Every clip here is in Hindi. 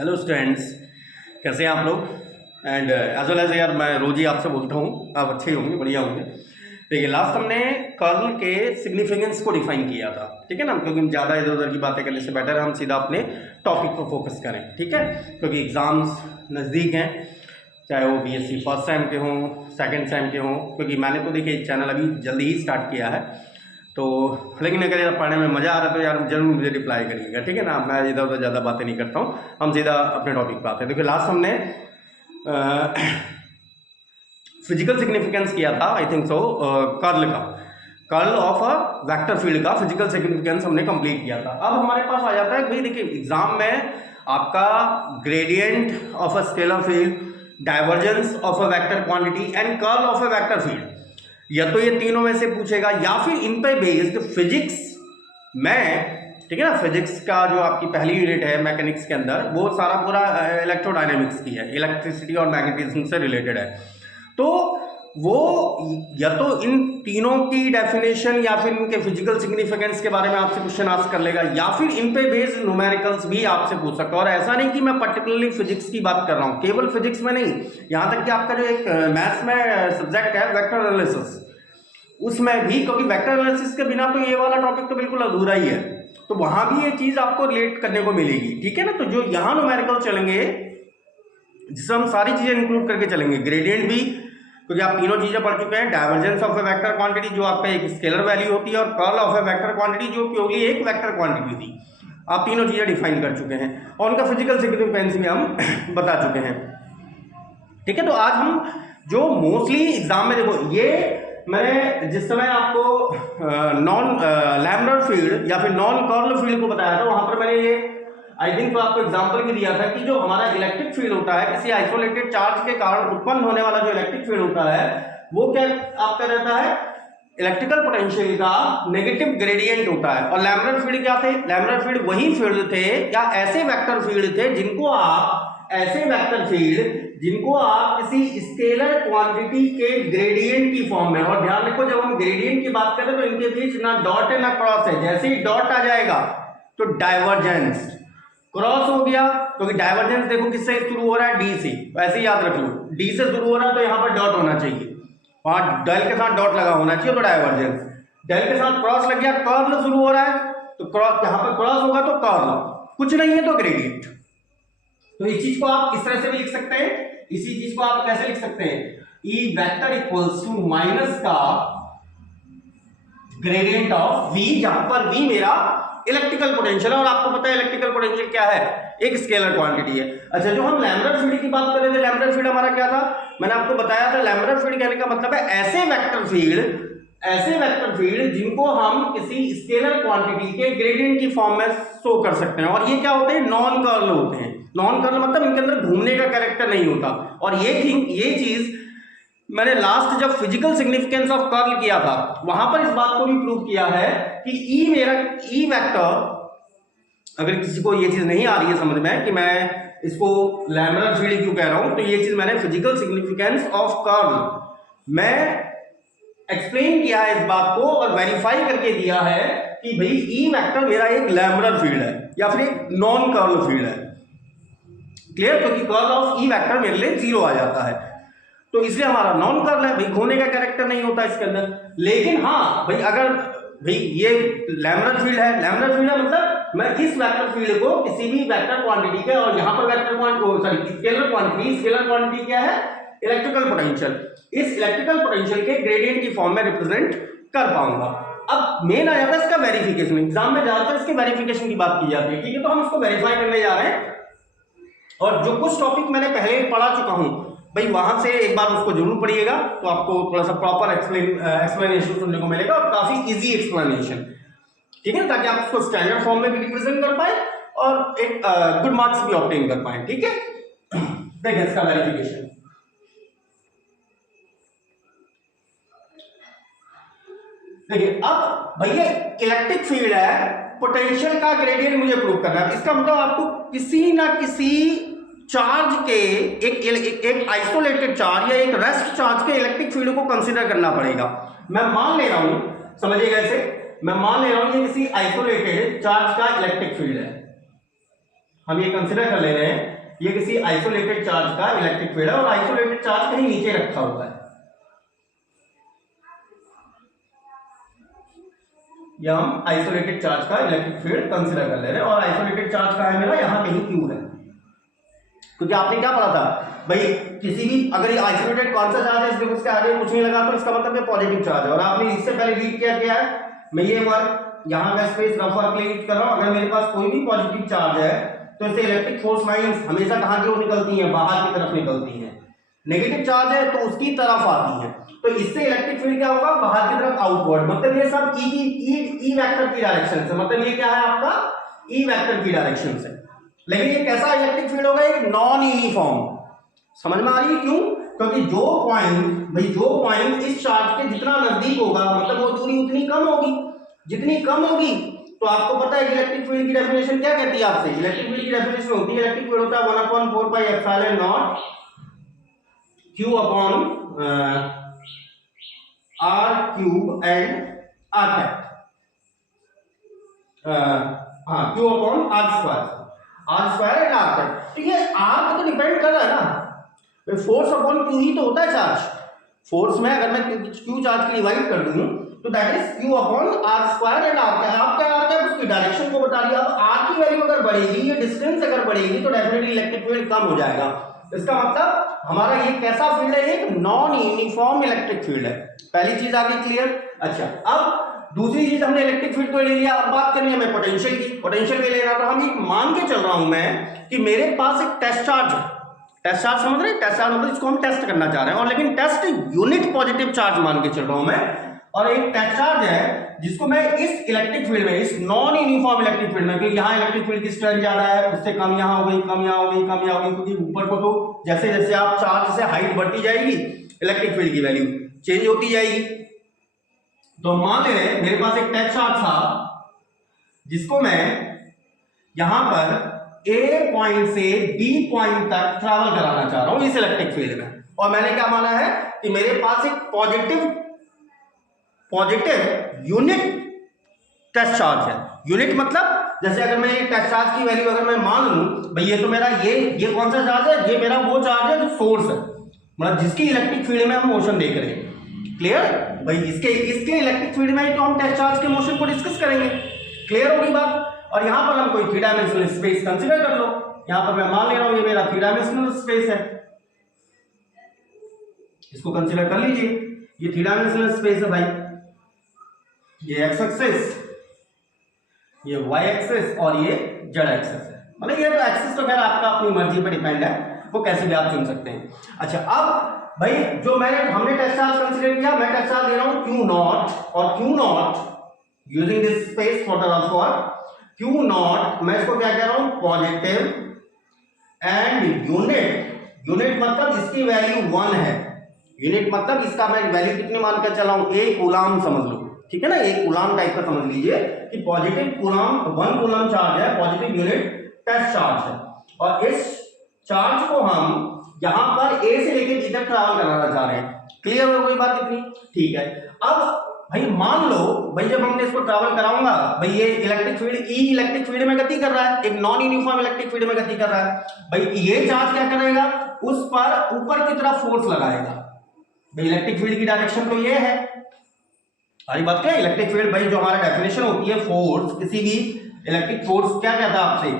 हेलो स्टूडेंट्स, कैसे हैं आप लोग। एंड एज वेल एज यार मैं रोज ही आपसे बोलता हूँ, आप अच्छे ही होंगे, बढ़िया होंगे। देखिए लास्ट हमने कर्ल के सिग्निफिकेंस को डिफाइन किया था, ठीक है ना, क्योंकि हम ज़्यादा इधर उधर की बातें करने से बेटर है हम सीधा अपने टॉपिक पर फोकस करें, ठीक है। क्योंकि एग्ज़ाम्स नज़दीक हैं, चाहे वो बीएससी फर्स्ट सेम के हों, सेकेंड सेम के हों। क्योंकि मैंने तो देखिए चैनल अभी जल्दी ही स्टार्ट किया है, तो लेकिन अगर यार पढ़ने में मज़ा आ रहा है तो यार जरूर मुझे रिप्लाई करिएगा, ठीक है ना। मैं इधर उधर ज़्यादा बातें नहीं करता हूँ, हम सीधा अपने टॉपिक पे आते हैं। देखिए लास्ट हमने फिजिकल सिग्निफिकेंस किया था, आई थिंक सो, कर्ल का, curl of a vector field का फिजिकल सिग्निफिकेंस हमने कंप्लीट किया था। अब हमारे पास आ जाता है भाई, देखिए एग्जाम में आपका gradient of a scalar field, divergence of a vector quantity and curl of a vector field, या तो ये तीनों में से पूछेगा या फिर इन पे बेस्ड फिजिक्स में, ठीक है ना। फिजिक्स का जो आपकी पहली यूनिट है मैकेनिक्स के अंदर, वो सारा पूरा इलेक्ट्रोडायनेमिक्स की है, इलेक्ट्रिसिटी और मैग्नेटिज्म से रिलेटेड है। तो वो या तो इन तीनों की डेफिनेशन या फिर इनके फिजिकल सिग्निफिकेंस के बारे में आपसे क्वेश्चन आस्क कर लेगा, या फिर इन पे बेस्ड न्यूमेरिकल्स भी आपसे पूछ सकता है। और ऐसा नहीं कि मैं पर्टिकुलरली फिजिक्स की बात कर रहा हूँ, केवल फिजिक्स में नहीं, यहाँ तक कि आपका जो एक मैथ्स में सब्जेक्ट है वेक्टर एनालिसिस, उसमें भी, क्योंकि वेक्टर एनालिसिस के बिना तो ये वाला टॉपिक तो बिल्कुल अधूरा ही है, तो वहां भी ये चीज आपको रिलेट करने को मिलेगी, ठीक है ना। तो जो यहाँ न्यूमेरिकल चलेंगे, जिसमें हम सारी चीजें इंक्लूड करके चलेंगे, ग्रेडियंट भी, क्योंकि आप तीनों चीजें पढ़ चुके हैं, divergence of A vector quantity जो आपका एक स्केलर वैल्यू होती है, और curl of A vector quantity जो प्योरली एक वेक्टर क्वांटिटी थी, आप तीनों चीजें डिफाइन कर चुके हैं और उनका फिजिकल सिग्निफिकेंस भी हम बता चुके हैं, ठीक है। तो आज हम जो मोस्टली एग्जाम में, देखो ये मैंने जिस समय आपको नॉन लैम्डर फील्ड या फिर नॉन कर्ल फील्ड को बताया था, वहां पर मैंने ये आई थिंक तो आपको एग्जांपल भी दिया था कि जो हमारा इलेक्ट्रिक फील्ड होता है, किसी आइसोलेटेड चार्ज के कारण उत्पन्न होने वाला जो इलेक्ट्रिक फील्ड होता है, वो क्या आपका रहता है, इलेक्ट्रिकल पोटेंशियल का नेगेटिव ग्रेडियंट होता है। और लैम्डर फील्ड क्या थे, लैम्डर फील्ड वही फील्ड थे या ऐसे वेक्टर फील्ड थे जिनको आप किसी स्केलर क्वांटिटी के ग्रेडियंट की फॉर्म में, और ध्यान रखो जब हम ग्रेडियंट की बात करें तो इनके बीच ना डॉट है ना क्रॉस है, जैसे ही डॉट आ जाएगा तो डाइवर्जेंस, क्रॉस हो गया, क्योंकि डाइवर्जेंस देखो किससे शुरू हो रहा है, डी से, वैसे ही याद रख लो, डी से शुरू हो रहा है तो यहां पर डॉट होना चाहिए, वहां डेल के साथ डॉट लगा होना चाहिए, तो डाइवर्जेंस, डेल के साथ क्रॉस लग गया, कर्ल शुरू हो रहा है तो क्रॉस, यहां पर क्रॉस होगा तो कर्ल, कुछ नहीं है तो ग्रेडियंट। तो इस चीज को आप इस तरह से भी लिख सकते हैं, इसी चीज को आप कैसे लिख सकते हैं, E vector equals to minus का ग्रेडियंट ऑफ वी, जहां पर वी मेरा इलेक्ट्रिकल पोटेंशियल है, और आपको पता है इलेक्ट्रिकल पोटेंशियल क्या है, एक स्केलर क्वांटिटी है। अच्छा, जो हम लैम्डर फील्ड की बात कर रहे थे, लैम्डर फील्ड हमारा क्या था, मैंने आपको बताया था, लैम्डर फील्ड कहने का मतलब है ऐसे वेक्टर फील्ड जिनको हम किसी स्केलर क्वांटिटी के ग्रेडियंट की फॉर्म में शो कर सकते हैं, और ये क्या होते हैं, नॉन कर्ल होते हैं। नॉन कर्ल मतलब इनके अंदर घूमने का कैरेक्टर नहीं होता। और ये चीज मैंने लास्ट जब फिजिकल सिग्निफिकेंस ऑफ कर्ल किया था, वहां पर इस बात को भी प्रूव किया है कि ई वेक्टर, अगर किसी को ये चीज नहीं आ रही है समझ में कि मैं इसको लैम्डर फील्ड क्यों कह रहा हूं, तो ये चीज मैंने फिजिकल सिग्निफिकेंस ऑफ कर्ल मैं एक्सप्लेन किया है इस बात को, और वेरीफाई करके दिया है कि भाई ई वेक्टर मेरा एक लैम्डर फील्ड है या फिर एक नॉन कर्ल फील्ड है, क्लियर। क्योंकि कर्ल ऑफ ई वेक्टर मेरे लिए 0 आ जाता है, तो इसलिए हमारा नॉन कर्ल है, भाई घूमने का कैरेक्टर नहीं होता इसके अंदर। लेकिन हाँ भाई, अगर भाई ये लैम्डर फील्ड है मतलब मैं इस वेक्टर फील्ड को किसी भी वेक्टर क्वांटिटी के, और यहां पर वेक्टर क्वांटिटी स्केलर क्वांटिटी क्या है, इलेक्ट्रिकल पोटेंशियल, इस इलेक्ट्रिकल पोटेंशियल के ग्रेडियंट की फॉर्म में रिप्रेजेंट कर पाऊंगा। अब मेन आ जाता है इसका वेरिफिकेशन, एग्जाम में ज्यादातर इसके वेरिफिकेशन की बात की जाती है, ठीक है। तो हम इसको वेरीफाई करने जा रहे हैं, और जो कुछ टॉपिक मैंने पहले पढ़ा चुका हूं भाई, वहां से एक बार उसको जरूर पढ़िएगा, तो आपको थोड़ा सा प्रॉपर एक्सप्लेनेशन सुनने को मिलेगा, और काफी इजी एक्सप्लेनेशन, ठीक है, ताकि आप उसको स्टैंडर्ड फॉर्म में भी रिप्रेजेंट कर पाए और एक गुड मार्क्स भी ऑब्टेन कर पाए, ठीक है। देखिए इसका वेरिफिकेशन, देखिए अब भैया इलेक्ट्रिक फील्ड है, पोटेंशियल का ग्रेडियंट मुझे प्रूव करना है, इसका मतलब आपको किसी ना किसी चार्ज के एक आइसोलेटेड चार्ज या एक रेस्ट चार्ज के इलेक्ट्रिक फील्ड को कंसीडर करना पड़ेगा। मैं मान ले रहा हूं, समझिएगा इसे, मैं मान ले रहा हूं ये किसी आइसोलेटेड चार्ज का इलेक्ट्रिक फील्ड है, हम ये कंसिडर कर ले रहे हैं ये किसी आइसोलेटेड चार्ज का इलेक्ट्रिक फील्ड है और आइसोलेटेड चार्ज कहीं नीचे रखा हुआ है, या हम आइसोलेटेड चार्ज का इलेक्ट्रिक फील्ड कंसिडर कर ले रहे हैं और आइसोलेटेड चार्ज का है मेरा यहाँ कहीं Q है। क्योंकि आपने क्या पढ़ा था भाई, किसी भी अगर ये आइसोलेटेड कौन सा चार्ज है इसलिए उसके आगे कुछ नहीं लगा तो इसका मतलब ये पॉजिटिव चार्ज है। और आपने इससे पहले रीड किया है, मैं ये वर्क यहाँ का स्पेस रफ वर्क के लिए यूज कर रहा हूँ। अगर मेरे पास कोई भी पॉजिटिव चार्ज है तो इससे इलेक्ट्रिक फोर्स लाइंस हमेशा कहाँ की ओर निकलती हैं, बाहर की तरफ निकलती हैं। नेगेटिव चार्ज है तो उसकी तरफ आती है, तो इससे इलेक्ट्रिक फील्ड क्या होगा, बाहर की तरफ आउटवर्ड। मतलब ये सब ई वेक्टर की डायरेक्शन से, मतलब ये क्या है आपका ई वेक्टर की डायरेक्शन से। लेकिन ये कैसा इलेक्ट्रिक फील्ड होगा, एक नॉन यूनिफॉर्म। समझ में आ रही है क्यों? क्योंकि जो पॉइंट इस चार्ज के जितना नजदीक होगा मतलब वो दूरी उतनी कम होगी, जितनी कम होगी। तो आपको पता है इलेक्ट्रिक फील्ड की डेफिनेशन क्या कहती है आपसे, इलेक्ट्रिक फील्ड की डेफिनेशन होती है, इलेक्ट्रिक फील्ड होता है 1/4 pi epsilon not Q upon R cube and R cap, Q upon R square and R cap. तो ये R पे तो डिपेंड कर रहा है ना, फोर्स अपॉन Q ही तो होता है चार्ज। फोर्स में अगर मैं Q चार्ज की डिवाइड कर दूं तो that is Q upon R square and R cap. आप क्या आता है उसकी डायरेक्शन को बता दिया। अब R की वैल्यू अगर बढ़ेगी, ये डिस्टेंस अगर बढ़ेगी तो डेफिनेटली इलेक्ट्रिक फील्ड कम हो जाएगा। इसका मतलब हमारा ये कैसा फील्ड है, एक नॉन यूनिफॉर्म इलेक्ट्रिक फील्ड है। पहली चीज आ गई क्लियर। अच्छा, अब दूसरी चीज हमने इलेक्ट्रिक फील्ड को ले लिया, अब बात करनी है हमें पोटेंशियल की। पोटेंशियल में ले रहा था, हम ये मान के चल रहा हूं मैं कि मेरे पास एक टेस्ट चार्ज है। टेस्ट चार्ज समझ रहे हैं, टेस्ट चार्ज मतलब इसको हम टेस्ट करना चाह रहे हैं, और लेकिन टेस्ट यूनिट पॉजिटिव चार्ज मान के चल रहा हूं मैं। और एक टेस्ट चार्ज है जिसको मैं इस इलेक्ट्रिक फील्ड में, इस नॉन यूनिफॉर्म इलेक्ट्रिक फील्ड में, क्योंकि यहाँ इलेक्ट्रिक फील्ड की स्ट्रेंथ ज्यादा है, उससे कम यहाँ हो गई, कम यहाँ हो गई, कम यहाँ हो गई, क्योंकि ऊपर को तो जैसे जैसे आप चार्ज से हाइट बढ़ती जाएगी इलेक्ट्रिक फील्ड की वैल्यू चेंज होती जाएगी। तो मान ले रहे मेरे पास एक टेस्ट चार्ज था जिसको मैं यहां पर A पॉइंट से B पॉइंट तक ट्रैवल कराना चाह रहा हूं इस इलेक्ट्रिक फील्ड में। और मैंने क्या माना है कि मेरे पास एक पॉजिटिव यूनिट टेस्ट चार्ज है। यूनिट मतलब जैसे अगर मैं टेस्ट चार्ज की वैल्यू अगर मैं मान लूं भाई, ये तो मेरा ये कौन सा चार्ज है, ये मेरा वो चार्ज है जो सोर्स है, मतलब जिसकी इलेक्ट्रिक फील्ड में हम मोशन देख रहे हैं। क्लियर भाई, इसके इलेक्ट्रिक फील्ड में तो हम टेस्ट चार्ज के मोशन को डिस्कस करेंगे। क्लियर होगी बात। और यहां पर हम कोई 3 डायमेंशनल स्पेस कंसीडर कर लो। यहां पर मैं मान ले रहा हूं ये मेरा 3 डायमेंशनल स्पेस है, इसको कंसीडर कर लीजिए। ये 3 डायमेंशनल स्पेस है भाई, ये एक्स एक्सिस, ये वाई एक्सिस और ये जेड एक्सिस है। मतलब ये तो एक्सिस तो खैर आपका अपनी मर्जी पर डिपेंड है, वो कैसे भी आप चुन सकते हैं। अच्छा, अब भाई जो हमने टेस्ट चार्ज कंसीडर किया, मैं टेस्ट चार्ज दे रहा हूं Q नॉट, और Q not using this space for transfer, Q not मैं इसको क्या कह रहा हूं, पॉजिटिव एंड यूनिट मतलब इसकी वैल्यू 1 है। यूनिट मतलब इसका मैं वैल्यू कितनी मान कर चला हूं, 1 कूलाम समझ लो, ठीक है ना, 1 कूलाम टाइप का समझ लीजिए कि पॉजिटिव कूलाम 1 कूलाम चार्ज है, पॉजिटिव यूनिट टेस्ट चार्ज है। और इस चार्ज को हम यहां पर A से लेकर B तक ट्रैवल कराना चाह रहे हैं। क्लियर हो गई बात इतनी? ठीक है। अब भाई मान लो भाई जब हमने इसको ट्रैवल कराऊंगा भाई, ये इलेक्ट्रिक फील्ड इलेक्ट्रिक फील्ड में गति कर रहा है, एक नॉन यूनिफॉर्म इलेक्ट्रिक फील्ड में गति कर रहा है भाई। ये चार्ज क्या करेगा, उस पर ऊपर की तरफ फोर्स लगाएगा भाई। इलेक्ट्रिक फील्ड की डायरेक्शन तो ये है, सारी बात क्या है। इलेक्ट्रिक फील्ड भाई जो हमारा डेफिनेशन होती है फोर्स, किसी भी इलेक्ट्रिक फोर्स क्या कहता है आपसे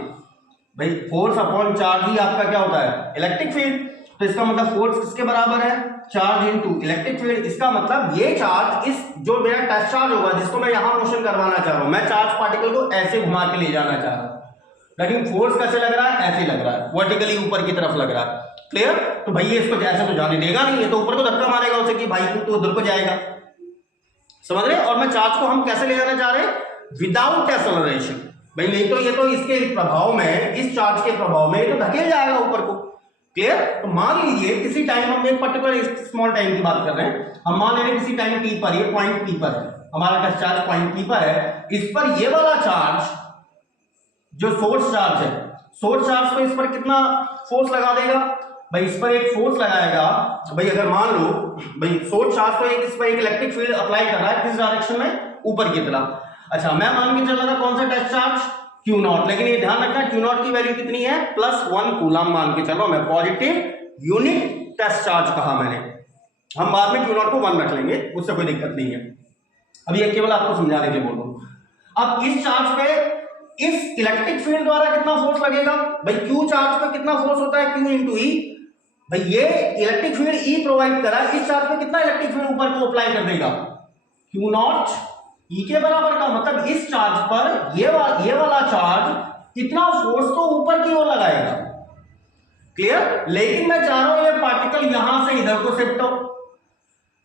भाई, फोर्स अपॉन चार्ज ही आपका क्या होता है, इलेक्ट्रिक फील्ड। तो इसका मतलब फोर्स किसके बराबर है, चार्ज इनटू इलेक्ट्रिक फील्ड। इसका मतलब ये चार्ज, इस जो मेरा टेस्ट चार्ज होगा जिसको मैं यहां मोशन करवाना चाह रहा हूं, मैं चार्ज पार्टिकल को ऐसे घुमा के ले जाना चाह रहा हूं, लेकिन फोर्स कैसे लग रहा है, ऐसे लग रहा है, वर्टिकली ऊपर की तरफ लग रहा है। क्लियर? तो भाई ये इसको ऐसे तो जाने देगा नहीं, ये तो ऊपर को धक्का मारेगा उसे कि भाई तू तो उधर को जाएगा, समझ रहे? और मैं चार्ज को हम कैसे ले जाना चाह रहे हैं, विदाउट एक्सेलरेशन भाई। नहीं तो ये तो इसके प्रभाव में, इस चार्ज के प्रभाव में ये तो धकेल जाएगा ऊपर को। क्लियर? तो मान लीजिए किसी टाइम, हम एक पर्टिकुलर स्मॉल टाइम की बात कर रहे हैं, हम मान ले रहे हैं किसी टाइम टी पर, ये पॉइंट टी पर है हमारा टेस्ट चार्ज, पॉइंट टी पर है। इस पर ये वाला चार्ज जो सोर्स चार्ज है, सोर्स चार्ज तो इस पर कितना फोर्स लगा देगा भाई, इस पर एक फोर्स लगाएगा भाई। अगर मान लो भाई सोर्स चार्ज तो इस पर एक इलेक्ट्रिक फील्ड अप्लाई कर रहा है, किस डायरेक्शन में, ऊपर की तरफ। अच्छा, मैं मान के चल रहा था कौन सा टेस्ट चार्ज, क्यू नॉट, लेकिन ये ध्यान रखना क्यू नॉट की वैल्यू कितनी है, +1 कूलम मान के चलो, मैं पॉजिटिव यूनिट टेस्ट चार्ज कहा मैंने, हम बाद में क्यू नॉट को 1 रख लेंगे, उससे कोई दिक्कत नहीं है, अभी ये केवल आपको समझाने के लिए बोल रहा हूं। अब इस चार्ज पे इस इलेक्ट्रिक फील्ड द्वारा कितना फोर्स लगेगा भाई, क्यू चार्ज पे कितना फोर्स होता है, क्यू इंटू ई, भाई ये इलेक्ट्रिक फील्ड ई प्रोवाइड करा, इस चार्ज पे कितना इलेक्ट्रिक फील्ड ऊपर को अप्लाई कर देगा, क्यू नॉट ई के बराबर का, मतलब इस चार्ज पर ये वाला चार्ज इतना फोर्स तो ऊपर की ओर लगाएगा, क्लियर। लेकिन मैं चाह रहा हूं ये पार्टिकल यहां से इधर को शिफ्ट हो,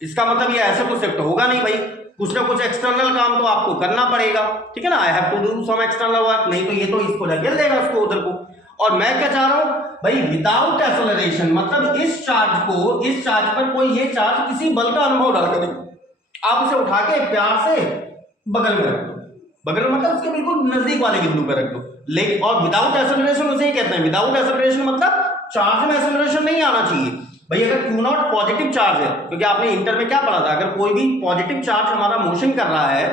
इसका मतलब ये ऐसे तो शिफ्ट होगा नहीं भाई, कुछ ना कुछ एक्सटर्नल काम तो आपको करना पड़ेगा, ठीक है ना, I have to do some external work, नहीं तो ये तो इसको धकेल देगा उसको उधर को। और मैं क्या चाह रहा हूं भाई, विदाउट एक्सेलरेशन, मतलब इस चार्ज पर कोई ये चार्ज किसी बल का अनुभव ना करे, आप उसे उठा के प्यार से बगल में रख दो, बगल में मतलब उसके बिल्कुल नजदीक वाले बिंदु पर रख दो, लेकिन और विदाउट एक्सेलरेशन उसे ही कहते हैं, विदाउट एक्सेलरेशन मतलब चार्ज में एक्सेलरेशन नहीं आना चाहिए भाई। अगर क्यू नॉट पॉजिटिव चार्ज है, क्योंकि आपने इंटर में क्या पढ़ा था, अगर कोई भी पॉजिटिव चार्ज हमारा मोशन कर रहा है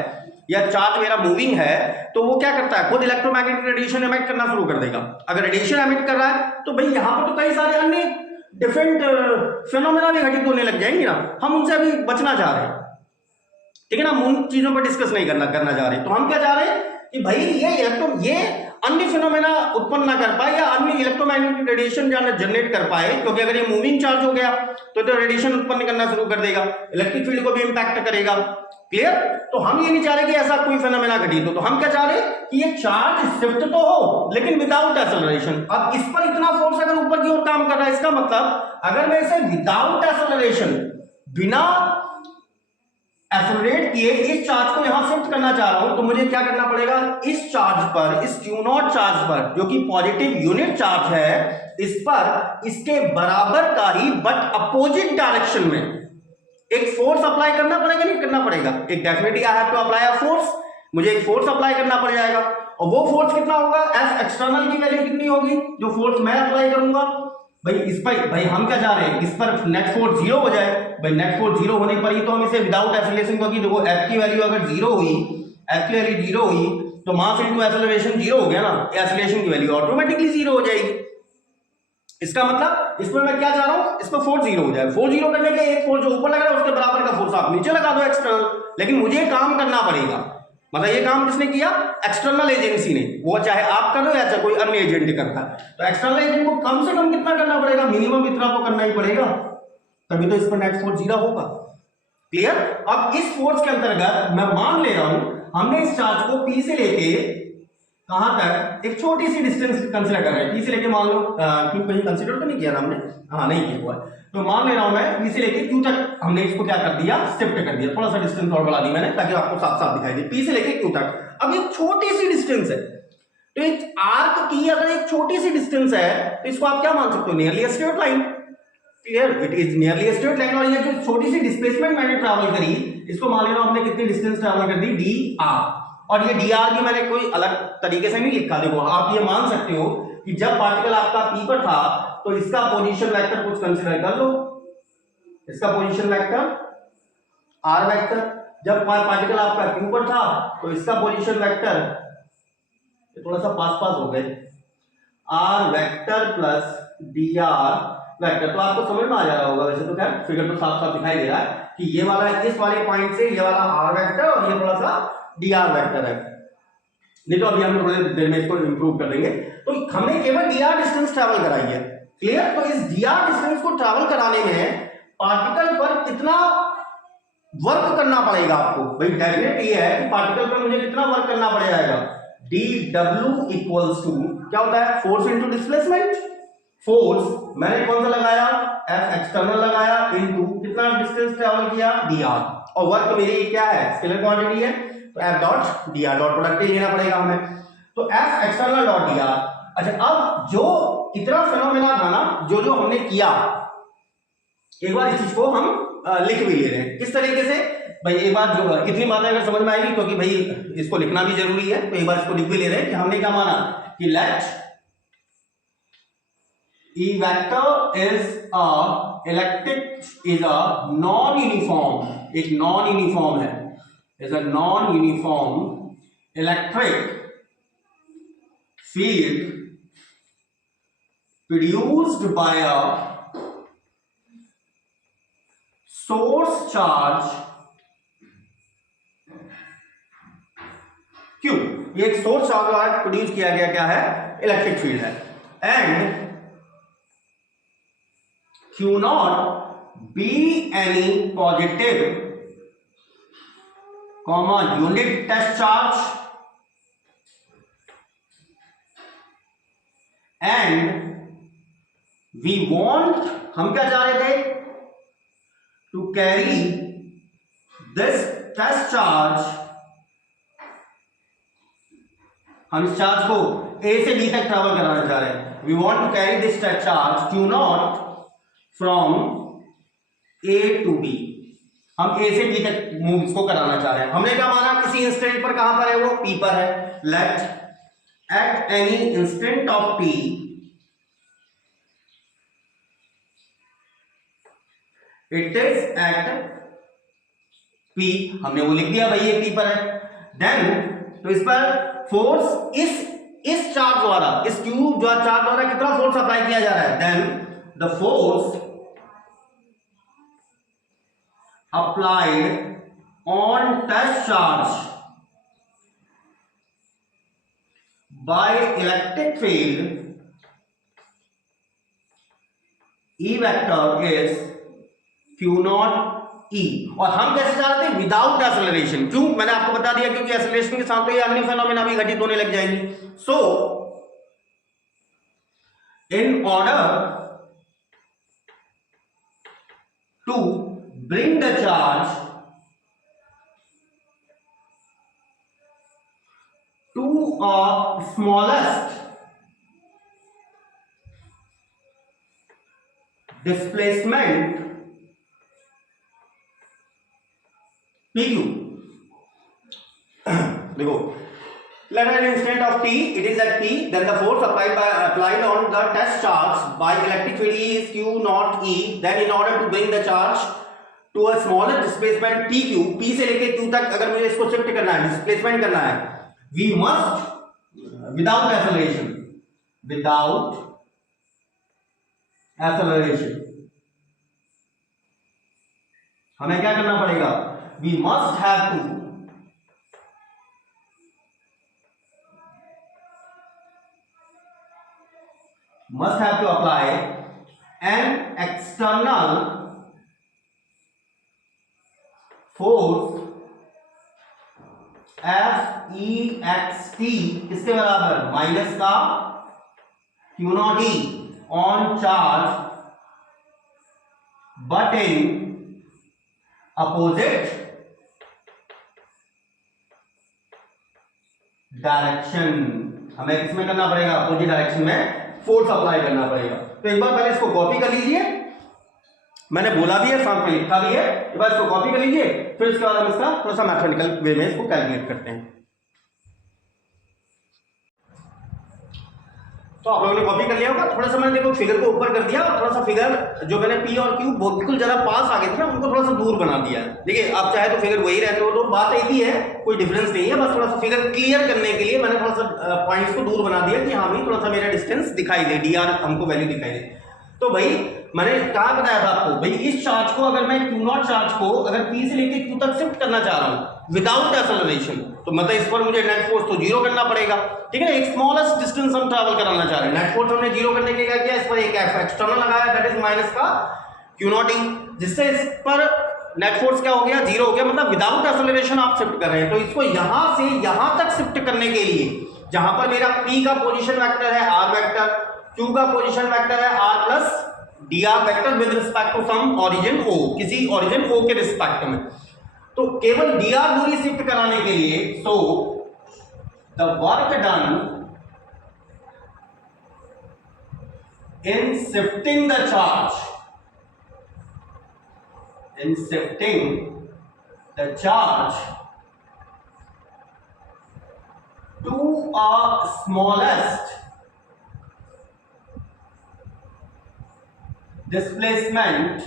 या चार्ज मेरा मूविंग है, तो वो क्या करता है, खुद इलेक्ट्रोमैग्नेटिक रेडिएशन एमिट करना शुरू कर देगा। अगर रेडिएशन एमिट कर रहा है तो भाई यहां पर तो कई सारे अन्य डिफरेंट फिनोमेना भी घटित होने लग जाएंगे ना, हम उनसे अभी बचना चाह रहे हैं, ठीक है ना, हम उन चीजों पर डिस्कस नहीं करना जा रहे। तो हम क्या चाह रहे हैं कि भाई ये अन्य फिनोमेना उत्पन्न ना कर पाए या अन्य इलेक्ट्रोमैग्नेटिक रेडिएशन जनरेट कर पाए, क्योंकि अगर ये मूविंग चार्ज हो गया तो रेडिएशन उत्पन्न करना शुरू कर देगा, इलेक्ट्रिक फील्ड को भी इंपैक्ट करेगा, क्लियर। तो हम ये नहीं चाह रहे कि ऐसा कोई फिनोमेना घटित हो, तो हम क्या चाह रहे हैं कि ये चार्ज शिफ्ट तो हो लेकिन विदाउट एक्सेलरेशन। अब इस पर इतना फोर्स अगर ऊपर की ओर काम कर रहा है, इसका मतलब अगर मैं इसे विदाउट एक्सेलरेशन, बिना एक्सेलरेट किए इस चार्ज को यहां शिफ्ट करना चाह रहा हूं, तो मुझे क्या करना पड़ेगा, इस चार्ज पर, इस क्यू नॉट चार्ज पर जो कि पॉजिटिव यूनिट चार्ज है, इस पर इसके बराबर का ही बट अपोजिट डायरेक्शन में एक फोर्स अप्लाई करना पड़ेगा, नहीं करना पड़ेगा, एक definitely I have to apply a force, मुझे एक फोर्स अप्लाई करना पड़ जाएगा, और वो फोर्स कितना होगा, एफ एक्सटर्नल की वैल्यू कितनी होगी, जो फोर्स मैं अप्लाई करूंगा भाई इस पर, भाई हम क्या चाह रहे हैं, इस पर नेट फोर्स 0 हो जाए, भाई नेट फोर्स 0 होने पर ही तो हम इसे विदाउट एक्सेलरेशन, क्योंकि देखो एफ की वैल्यू अगर 0 हुई, एफ की वैल्यू 0 हुई तो मास इनटू एक्सेलरेशन 0 हो गया ना, एक्सेलरेशन की वैल्यू ऑटोमेटिकली 0 हो जाएगी। इसका मतलब इसमें मैं क्या चाह रहा हूं, इस पर फोर्स 0 हो जाए, फोर्स 0 करने के लिए एक फोर्स जो ऊपर लग रहा है उसके बराबर का फोर्स आप नीचे लगा दो एक्सटर्नल, लेकिन मुझे काम करना पड़ेगा, मतलब ये काम किसने किया, एक्सटर्नल एजेंसी ने, वो चाहे आप कर रहे हो या चाहे कोई अन्य एजेंट करता है, तो एक्सटर्नल एजेंट को कम से कम कितना करना पड़ेगा, मिनिमम इतना तो करना ही पड़ेगा, तभी तो इस पर नेट फोर्स 0 होगा, क्लियर। अब इस फोर्स के अंतर्गत मैं मान ले रहा हूं, हमने इस चार्ज को P से लेके कहां तक एक छोटी सी डिस्टेंस कंसीडर कर रहे हैं, P से लेके मान लो, क्यों कहीं कंसीडर तो नहीं किया ना हमने, हाँ नहीं किया हुआ है, तो मान ले रहा हूं मैं P से लेके Q तक हमने इसको क्या कर दिया, शिफ्ट कर दिया, थोड़ा सा डिस्टेंस और बढ़ा दी मैंने ताकि आपको साफ साफ दिखाई दे, P से लेके Q तक। अब ये छोटी सी डिस्टेंस है, तो एक आर्क की अगर एक छोटी सी डिस्टेंस है तो इसको आप क्या मान सकते हो, nearly straight line, clear, it is nearly straight line. और ये जो छोटी सी डिस्प्लेसमेंट मैंने ट्रैवल करी, इसको मान लेना हमने कितनी डिस्टेंस ट्रैवल कर दी, dr, और ये dr की मैंने कोई अलग तरीके से नहीं लिखा, देखो आप ये मान सकते हो कि जब पार्टिकल आपका P पर था तो इसका पोजीशन वेक्टर कुछ कंसीडर कर लो, इसका पोजीशन वेक्टर r वेक्टर, जब पार्टिकल आपका Q पर था तो इसका पोजीशन वेक्टर, थोड़ा सा पास पास हो गए, r vector plus dr vector, तो आपको समझ में आ जा रहा होगा, वैसे तो खैर फिगर तो साफ साफ दिखाई दे रहा है कि ये वाला इस वाले पॉइंट से ये वाला r वेक्टर और ये थोड़ा सा dr वेक्टर है, नहीं तो अभी हम थोड़ी देर में इसको इंप्रूव कर देंगे। तो हमने केवल dr डिस्टेंस ट्रैवल कराई है, क्लियर। तो इस dr डिस्टेंस को ट्रैवल कराने में पार्टिकल पर कितना वर्क करना पड़ेगा आपको, भाई डेफिनेट ये है कि पार्टिकल पर मुझे कितना वर्क करना पड़ जाएगा, dw इक्वल्स टू क्या होता है, फोर्स इनटू डिस्प्लेसमेंट, फोर्स मैंने कौन सा लगाया, F एक्सटर्नल लगाया, इनटू कितना डिस्टेंस ट्रैवल किया, dr, और वर्क मेरी क्या है, स्केलर क्वांटिटी है, तो F dot dr, dot product ही लेना पड़ेगा हमें, तो F एक्सटर्नल डॉट dr। अच्छा, अब जो इतना फिनोमेना था ना, जो हमने किया, एक बार इस चीज को हम लिख भी ले रहे हैं, किस तरीके से भाई, एक बार जो इतनी बातें अगर समझ में आएगी, क्योंकि भाई इसको लिखना भी जरूरी है, तो एक बार इसको लिख भी ले रहे हैं कि हमने क्या माना कि late E vector is a electric is a non-uniform, एक non-uniform है, is a non-uniform electric field produced by a source charge Q, ये एक सोर्स चार्ज द्वारा प्रोड्यूस किया गया क्या है, इलेक्ट्रिक फील्ड है, and Q naught be any positive comma unit test charge and we want, हम क्या चाह रहे थे, to carry this test charge, हम इस चार्ज को A से B तक ट्रेवल कराना चाह रहे हैं, we want to carry this test charge Q naught from A to B, हम A से B तक मूव इसको कराना चाह रहे हैं। हमने क्या माना, किसी इंस्टेंट पर, कहां पर है वो, P पर है, let at any instant of T it is at P, हमने वो लिख दिया भाई ये P पर है, देन तो इस पर फोर्स इस चार्ज द्वारा, इस Q जो चार्ज द्वारा कितना फोर्स अप्लाई किया जा रहा है, then the force applied on test charge by electric field E vector is Q naught E, और हम कैसे जा रहे थे, विदाउट एक्सेलरेशन, क्यों, मैंने आपको बता दिया क्योंकि एक्सेलरेशन के साथ तो ये अन्य फेनोमेना भी घटित होने लग जाएंगी। So in order to bring the charge to a smallest displacement PQ, देखो, let an instant of t, it is at P, then the force applied on the test charge by electric field E is Q naught E, then in order to bring the charge to a smaller displacement PQ, P से लेके Q तक अगर मुझे इसको शिफ्ट करना है, डिस्प्लेसमेंट करना है, we must without acceleration हमें क्या करना पड़ेगा, we must have to apply an external force F(E)xt किसके बराबर, माइनस का Q naught E on charge but in opposite direction, हमें किसमें करना पड़ेगा, अपोजिट डायरेक्शन में फोर्स अप्लाई करना पड़ेगा। तो एक बार पहले इसको कॉपी कर लीजिए, मैंने बोला भी है, साथ में लिखा भी है, एक बार इसको कॉपी कर लीजिए, फिर उसके बाद हम इसका थोड़ा सा मैथमेटिकल वे में इसको कैलकुलेट करते हैं। तो आप लोगों ने कॉपी कर लिया होगा, थोड़ा सा मैंने देखो फिगर को ऊपर कर दिया, और थोड़ा सा फिगर जो मैंने P और Q बिल्कुल ज्यादा पास आ गए थे ना, उनको थोड़ा सा दूर बना दिया है। देखिए आप चाहे तो फिगर वही रहते हो, तो बात एक ही है, कोई डिफरेंस नहीं है, बस थोड़ा सा फिगर क्लियर करने के लिए मैंने थोड़ा सा पॉइंट्स को दूर बना दिया कि हाँ भाई थोड़ा सा मेरा डिस्टेंस दिखाई दे, dr हमको वैल्यू दिखाई दे। तो भाई मैंने क्या बताया था आपको, भाई इस चार्ज को अगर मैं Q नॉट चार्ज को अगर P से लेके Q तक शिफ्ट करना चाह रहा हूं विदाउट एक्सेलरेशन, तो मतलब इस पर मुझे नेट फोर्स तो जीरो करना पड़ेगा, ठीक है ना, एक स्मॉलेस्ट डिस्टेंस हम ट्रैवल कराना चाह रहे हैं, नेट फोर्स हमने जीरो करने के क्या किया, इस पर एक एक्सटर्नल लगाया, दैट इज माइनस का Q नॉट E, जिससे इस पर नेट फोर्स क्या हो गया, जीरो हो गया, मतलब विदाउट एक्सेलरेशन आप शिफ्ट कर रहे हैं। तो इसको यहां से यहां तक शिफ्ट करने के लिए, जहां पर मेरा P का पोजीशन वेक्टर है r वेक्टर, Q का पोजीशन वेक्टर है r plus dr vector with respect to some origin O, किसी ओरिजिन O के रिस्पेक्ट में, तो केवल dr दूरी शिफ्ट कराने के लिए, so the work done in shifting the charge, in shifting the charge to a smallest displacement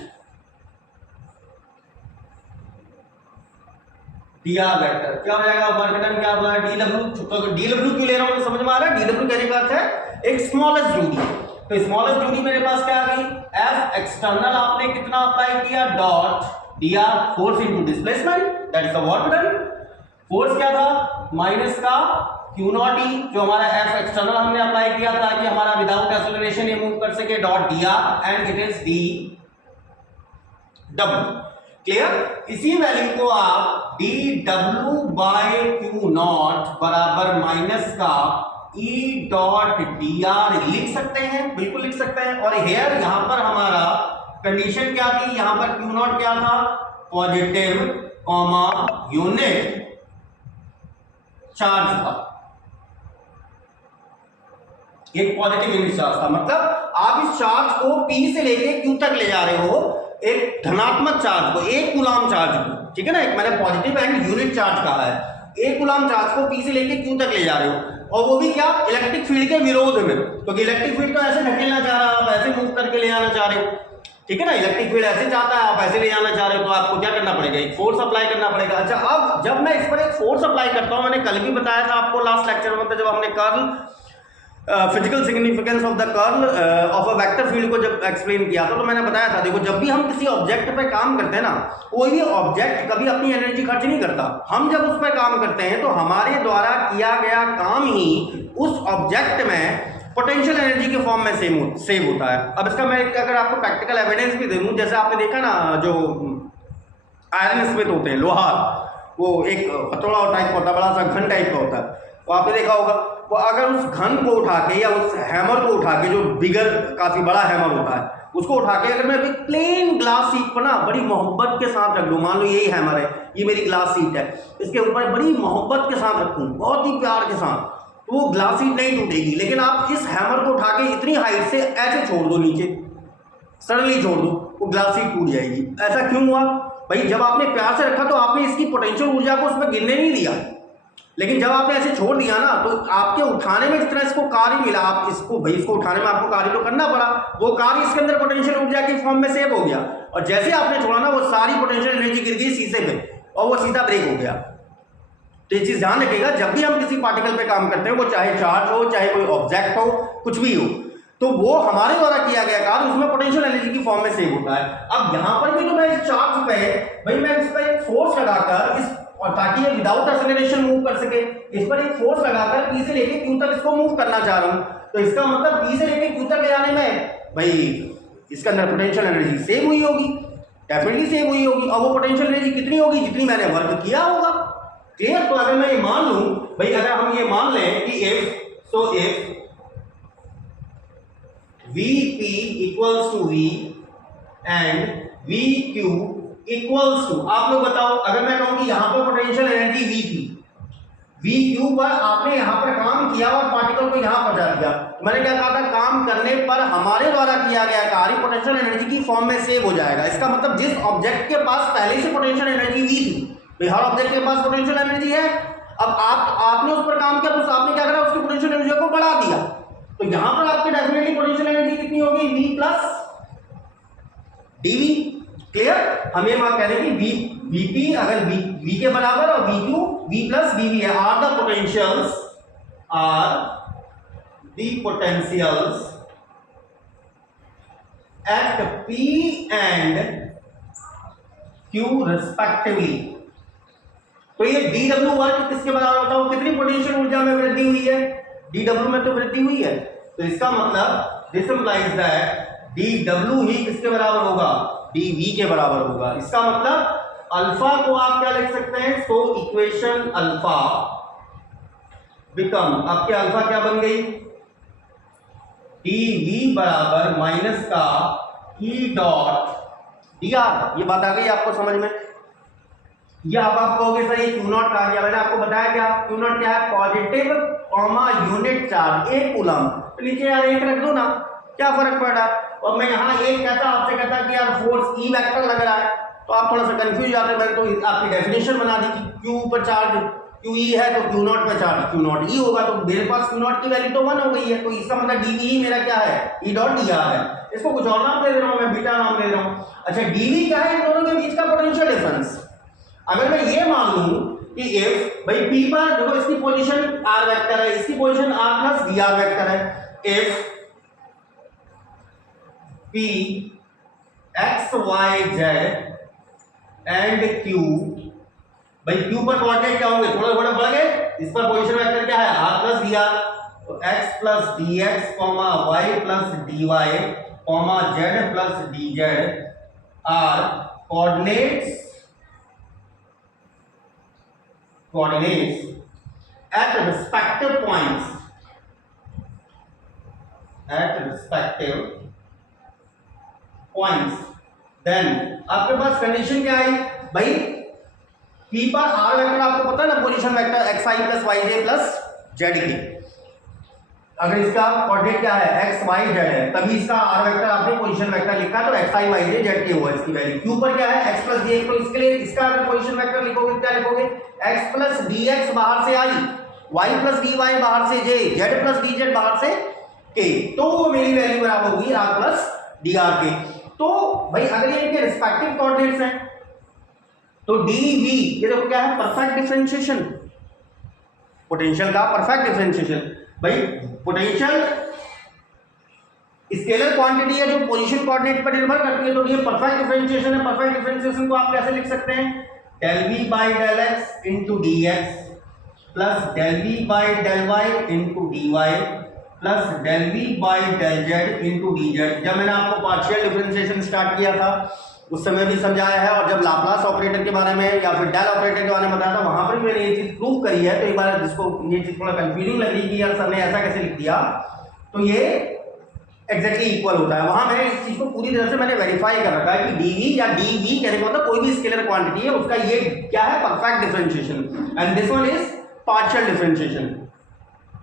dr vector क्या हो जाएगा, वर्क डन क्या बोला dw। तो dw क्यों ले रहा हूं, समझ में आ रहा है? dw कहने का अर्थ है एक स्मॉलेस्ट ड्यूटी। तो स्मॉलेस्ट ड्यूटी मेरे पास क्या आ गई, F एक्सटर्नल आपने कितना अप्लाई किया, dot dr force into displacement, that is the work done. Force क्या था, माइनस का Q नॉट ई, जो हमारा F एक्सटर्नल हमने अप्लाई किया ताकि हमारा विदाउट एक्सेलरेशन ये मूव कर सके, dot dr and it is dw। Clear? इसी वैल्यू को आप dw बाय Q नॉट बराबर माइनस का E डॉट dr लिख सकते हैं, बिल्कुल लिख सकते हैं। और हेयर यहां पर हमारा कंडीशन क्या थी, यहां पर Q नॉट क्या था, पॉजिटिव कॉमा यूनिट चार्ज था, एक पॉजिटिव यूनिट चार्ज था। मतलब आप इस चार्ज को P से लेके Q तक ले जा रहे हो, एक धनात्मक चार्ज को, एक कूलाम चार्ज को, ठीक है ना, एक मैंने पॉजिटिव एंड यूनिट चार्ज कहा है, एक कूलाम चार्ज को P से लेके Q तक ले जा रहे हो, और वो भी क्या, इलेक्ट्रिक फील्ड के विरोध में। तो इलेक्ट्रिक फील्ड तो ऐसे ढकेलना चाह रहा है, आप ऐसे मूव करके ले आना चाह रहे हो, ठीक है ना, इलेक्ट्रिक फील्ड ऐसे चाहता है, आप ऐसे ले जाना चाह रहे हो, तो आपको क्या करना पड़ेगा, एक फोर्स अप्लाई करना पड़ेगा। अच्छा, अब जब मैं इस पर एक फोर्स अप्लाई करता हूं, मैंने कल भी बताया था आपको लास्ट लेक्चर में, जब हमने curl physical significance of the curl of a vector field को जब एक्सप्लेन किया था, तो मैंने बताया था, देखो जब भी हम किसी ऑब्जेक्ट पे काम करते हैं ना, कोई भी ऑब्जेक्ट कभी अपनी एनर्जी खर्च नहीं करता। हम जब उस पर काम करते हैं तो हमारे द्वारा किया गया काम ही उस ऑब्जेक्ट में पोटेंशियल एनर्जी के फॉर्म में सेव होता है। अब इसका मैं अगर आपको प्रैक्टिकल एविडेंस भी दे दूं, जैसे आपने देखा ना, जो आयरन स्मिथ होते हैं, लोहार, वो एक हथौड़ा टाइप का होता है, बड़ा सा घन टाइप का होता है, तो आपने देखा होगा, वो अगर उस घन को उठा के या उस हैमर को उठा के, जो बिगर काफी बड़ा हैमर होता है, उसको उठा के अगर मैं एक प्लेन ग्लास शीट पर ना बड़ी मोहब्बत के साथ रख दूं, मान लो यही हैमर है, ये मेरी ग्लास शीट है, इसके ऊपर बड़ी मोहब्बत के साथ रखूं, बहुत ही प्यार के साथ, तो वो ग्लास शीट नहीं टूटेगी। लेकिन आप इस हैमर को उठा के इतनी हाइट से ऐसे छोड़ दो नीचे, सडनली छोड़ दो, वो ग्लास शीट टूट जाएगी। ऐसा क्यों हुआ भाई? जब आपने प्यार से रखा तो आपने इसकी पोटेंशियल ऊर्जा को उसमें गिरने नहीं दिया, लेकिन जब आपने ऐसे छोड़ दिया ना, तो आपके उठाने में जितना इसको कार्य मिला, आप इसको भाई इसको उठाने में आपको कार्य तो करना पड़ा, वो कार्य इसके अंदर पोटेंशियल ऊर्जा के फॉर्म में सेव हो गया, और जैसे आपने छोड़ा ना, वो सारी पोटेंशियल एनर्जी गिर गई शीशे पे, और वो सीधा ब्रेक हो गया। तो ये चीज ध्यान रखिएगा, जब भी हम किसी पार्टिकल पे काम करते हैं, वो चाहे चार्ज हो, चाहे कोई ऑब्जेक्ट हो, कुछ भी हो, तो वो हमारे द्वारा किया गया कार्य उसमें पोटेंशियल एनर्जी की फॉर्म में सेव होता है। अब यहां पर भी तो मैं इस चार्ज पे भाई मैं इस पर एक फोर्स लगाकर इस, और ताकि ये विदाउट एक्सेलरेशन मूव कर सके, इस पर एक फोर्स लगाकर P से लेके Q तक इसको मूव करना चाह रहा हूं, तो इसका मतलब P से लेके Q तक ले जाने में भाई इसके अंदर पोटेंशियल एनर्जी सेव हुई होगी, डेफिनेटली सेव हुई होगी। और वो पोटेंशियल एनर्जी कितनी होगी, जितनी मैंने वर्क किया होगा। क्लियर? तो अगर मैं ये मान लूं भाई, अगर हम ये मान लें कि if Vp equals to V and Vq equals to, आप लोग बताओ, अगर मैं कहूं कि यहां पर पोटेंशियल एनर्जी Vq पर आपने यहां पर काम किया और पार्टिकल को यहां पहुंचा दिया, तो मैंने क्या कहा था, काम करने पर हमारे द्वारा किया गया कार्य पोटेंशियल एनर्जी की फॉर्म में सेव हो जाएगा। इसका मतलब जिस ऑब्जेक्ट के पास पहले से पोटेंशियल एनर्जी V थी, हर ऑब्जेक्ट के पास पोटेंशियल एनर्जी है, अब आपने उस पर काम किया तो आपने क्या करा, उसकी पोटेंशियल एनर्जी को बढ़ा दिया, तो यहां पर आपकी डेफिनेटली पोटेंशियल एनर्जी कितनी होगी, V प्लस dV। क्लियर? हम ये बात कह रहे हैं कि Vp अगर V के बराबर और Vq V प्लस dV है, are the potentials at P and Q respectively. तो ये dW वर्क किसके बराबर, बताओ कितनी पोटेंशियल ऊर्जा में वृद्धि हुई है, dW में तो वृद्धि हुई है, तो इसका मतलब दिस इंप्लाइज दैट dW ही किसके बराबर होगा, dV के बराबर होगा। इसका मतलब अल्फा को आप क्या लिख सकते हैं, सो इक्वेशन अल्फा बिकम, आपके अल्फा क्या बन गई, dV बराबर माइनस का E डॉट dr। ये बात आ गई आपको समझ में? ये आप कहोगे सर ये Q नॉट आ गया, मैंने आपको बताया क्या, Q नॉट क्या है, पॉजिटिव कॉमा यूनिट चार्ज, एक कूलम, तो नीचे यार एक रख दो ना, क्या फर्क पड़ रहा है। और मैं यहाँ एक कहता, आपसे कहता कि यार फोर्स E वेक्टर लग रहा है, तो आप थोड़ा सा कंफ्यूज जाते, मैंने तो आपकी डेफिनेशन बना दी कि Q पर चार्ज QE है तो Q नॉट पर चार्ज Q नॉट E होगा, तो मेरे पास Q नॉट की वैल्यू तो 1 हो गई है, तो इसका मतलब dV ही मेरा क्या है, E डॉट dr है। इसको कुछ और नाम दे रहा हूं मैं, बीटा नाम दे रहा हूं। अच्छा, dV क्या है, इन दोनों के बीच का पोटेंशियल डिफरेंस। अगर मैं ये मान लूं कि इफ भाई p पर देखो इसकी पोजीशन r वेक्टर है, इसकी position r plus dr vector है। If p x y z and q, भाई q पर कोऑर्डिनेट क्या होंगे, थोड़ा थोड़ा बढ़ गए, इस पर पोजीशन वेक्टर क्या है r प्लस dr, तो x plus dx comma y plus dy comma z plus dz are coordinates at respective points, then आपके पास कंडीशन क्या आई भाई, p पर r वेक्टर आपको पता है ना, position vector xi plus yj plus zk, अगर इसका कोऑर्डिनेट क्या है x y z है, तभी इसका r वेक्टर आपने पोजीशन वेक्टर लिखा है, तो xi yj zk हुआ इसकी वैल्यू। q पर क्या है x प्लस dx, तो इसके लिए इसका अगर पोजीशन वेक्टर लिखोगे क्या लिखोगे, x प्लस dx बाहर से आई, y प्लस dy बाहर से j, z प्लस dz बाहर से k, तो वो मेरी वैल्यू बराबर होगी r प्लस dr के। तो भाई अगर ये इनके रिस्पेक्टिव कोऑर्डिनेट्स हैं तो dv ये देखो क्या है, परफेक्ट डिफरेंशिएशन, पोटेंशियल का परफेक्ट डिफरेंशिएशन। भाई पोटेंशियल स्केलर क्वांटिटी है जो पोजीशन कोऑर्डिनेट पर निर्भर करती है, तो ये परफेक्ट डिफरेंशिएशन है। परफेक्ट डिफरेंशिएशन को आप कैसे लिख सकते हैं, del v by del x into dx plus del v by del y into dy plus del v by del z into dz। जब मैंने आपको पार्शियल डिफरेंशिएशन स्टार्ट किया था उस समय भी समझाया है, और जब लाप्लास ऑपरेटर के बारे में या फिर डेल ऑपरेटर के बारे में बताया था वहां पर भी मैंने ये चीज प्रूव करी है। तो एक बार जिसको ये चीज थोड़ा कंफ्यूजिंग लग रही कि यार सर ने ऐसा कैसे लिख दिया, तो ये एग्जैक्टली इक्वल होता है। वहां मैंने इस चीज को पूरी तरह से मैंने वेरीफाई कर रखा है कि dv या dv कहने का मतलब कोई भी स्केलर क्वांटिटी है उसका ये क्या है, perfect differentiation, and this one is partial differentiation.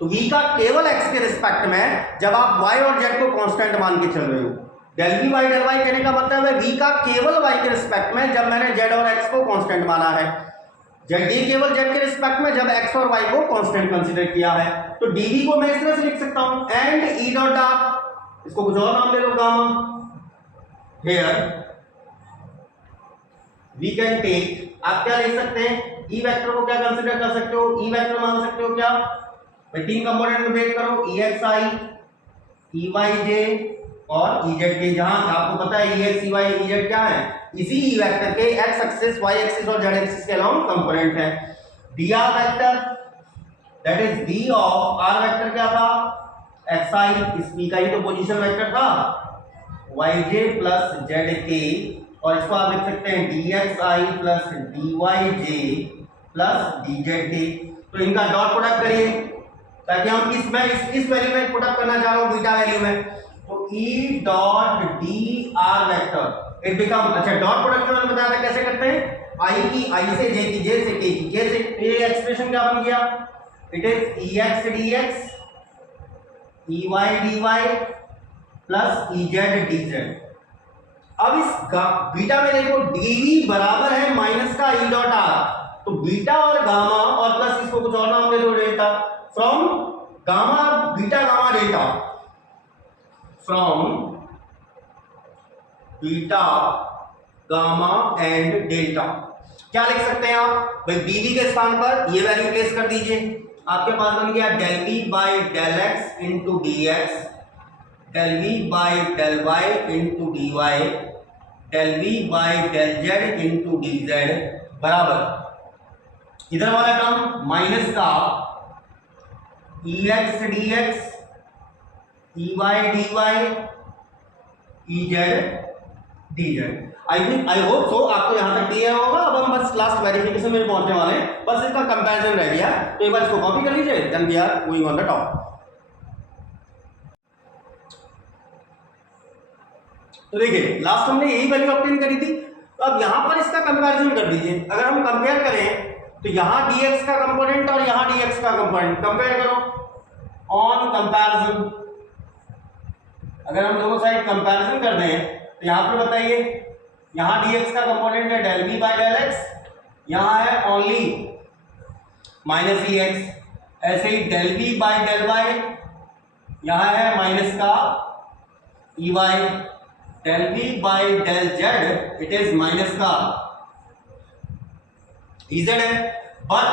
तो v का केवल x के रिस्पेक्ट में जब आप y और z को कांस्टेंट मान के चल रहे हो, del v by del y कहने का मतलब है v का केवल y के रिस्पेक्ट में जब मैंने z और x को कांस्टेंट माना है, d केवल z के रिस्पेक्ट में जब x और y को कांस्टेंट कंसीडर किया है। तो dv को मैं इस तरह से लिख सकता हूं, एंड e डॉट r, इसको कुछ और नाम दे दो gamma, here we can take, आप क्या लिख सकते हैं, e वेक्टर को क्या कंसीडर कर सकते हो, e वेक्टर मान सकते हो क्या भाई, तीन कंपोनेंट में ब्रेक करो, exi eyj और ez के, जहां आपको पता है ex ey ez क्या है, इसी e वेक्टर के x एक्सिस y एक्सिस और z एक्सिस के अलाउंग कंपोनेंट है। dr vector that is d of r vector क्या था, xi, इस p का ही तो पोजीशन वेक्टर था, yj प्लस zk, और इसको आप लिख सकते हैं dxi plus dyj plus dzk। तो इनका डॉट प्रोडक्ट करिए ताकि हम इस वैल्यू में पुट अप करना चाह रहा हूं बीटा वैल्यू में, तो e dot dr vector it become, अच्छा डॉट प्रोडक्ट में मैंने बताया था कैसे करते हैं, i की i से j की, j से k की, k से, ये एक्सप्रेशन क्या बन गया, it is ex dx ey dy plus ez dz। अब इस बीटा में देखो dv बराबर है माइनस का e डॉट r, तो बीटा और गामा और प्लस इसको कुछ और नाम दे दो, delta, from gamma beta gamma delta, from beta gamma and delta. क्या लिख सकते हैं आप भाई, dv के स्थान पर ये वैल्यू प्लेस कर दीजिए, आपके पास बन गया del v by del x into dx, del v by del y into dy, del v by del z into dz बराबर इधर वाला टर्म माइनस का ex dx ey dy ez dz। I hope so आपको यहां तक क्लियर होगा। अब हम बस लास्ट वेरिफिकेशन में पहुंचने वाले हैं, बस इसका कंपैरिजन रह गया, तो एक बार इसको कॉपी कर लीजिए, then we are going on the top. तो देखिए लास्ट हमने यही वैल्यू ऑब्टेन करी थी, तो अब यहां पर इसका कंपैरिजन कर दीजिए। अगर हम कंपेयर करें तो यहां dx का कंपोनेंट और यहां dx का कंपोनेंट कंपेयर करो ऑन कंपैरिजन। अगर हम दोनों साइड कंपैरिजन कर दें तो यहां पर बताइए, यहां dx का कंपोनेंट है del v by del x, यहां है ओनली माइनस ex, ऐसे ही del v by del y यहां है माइनस का ey, del v by del z it is minus का dz है। बट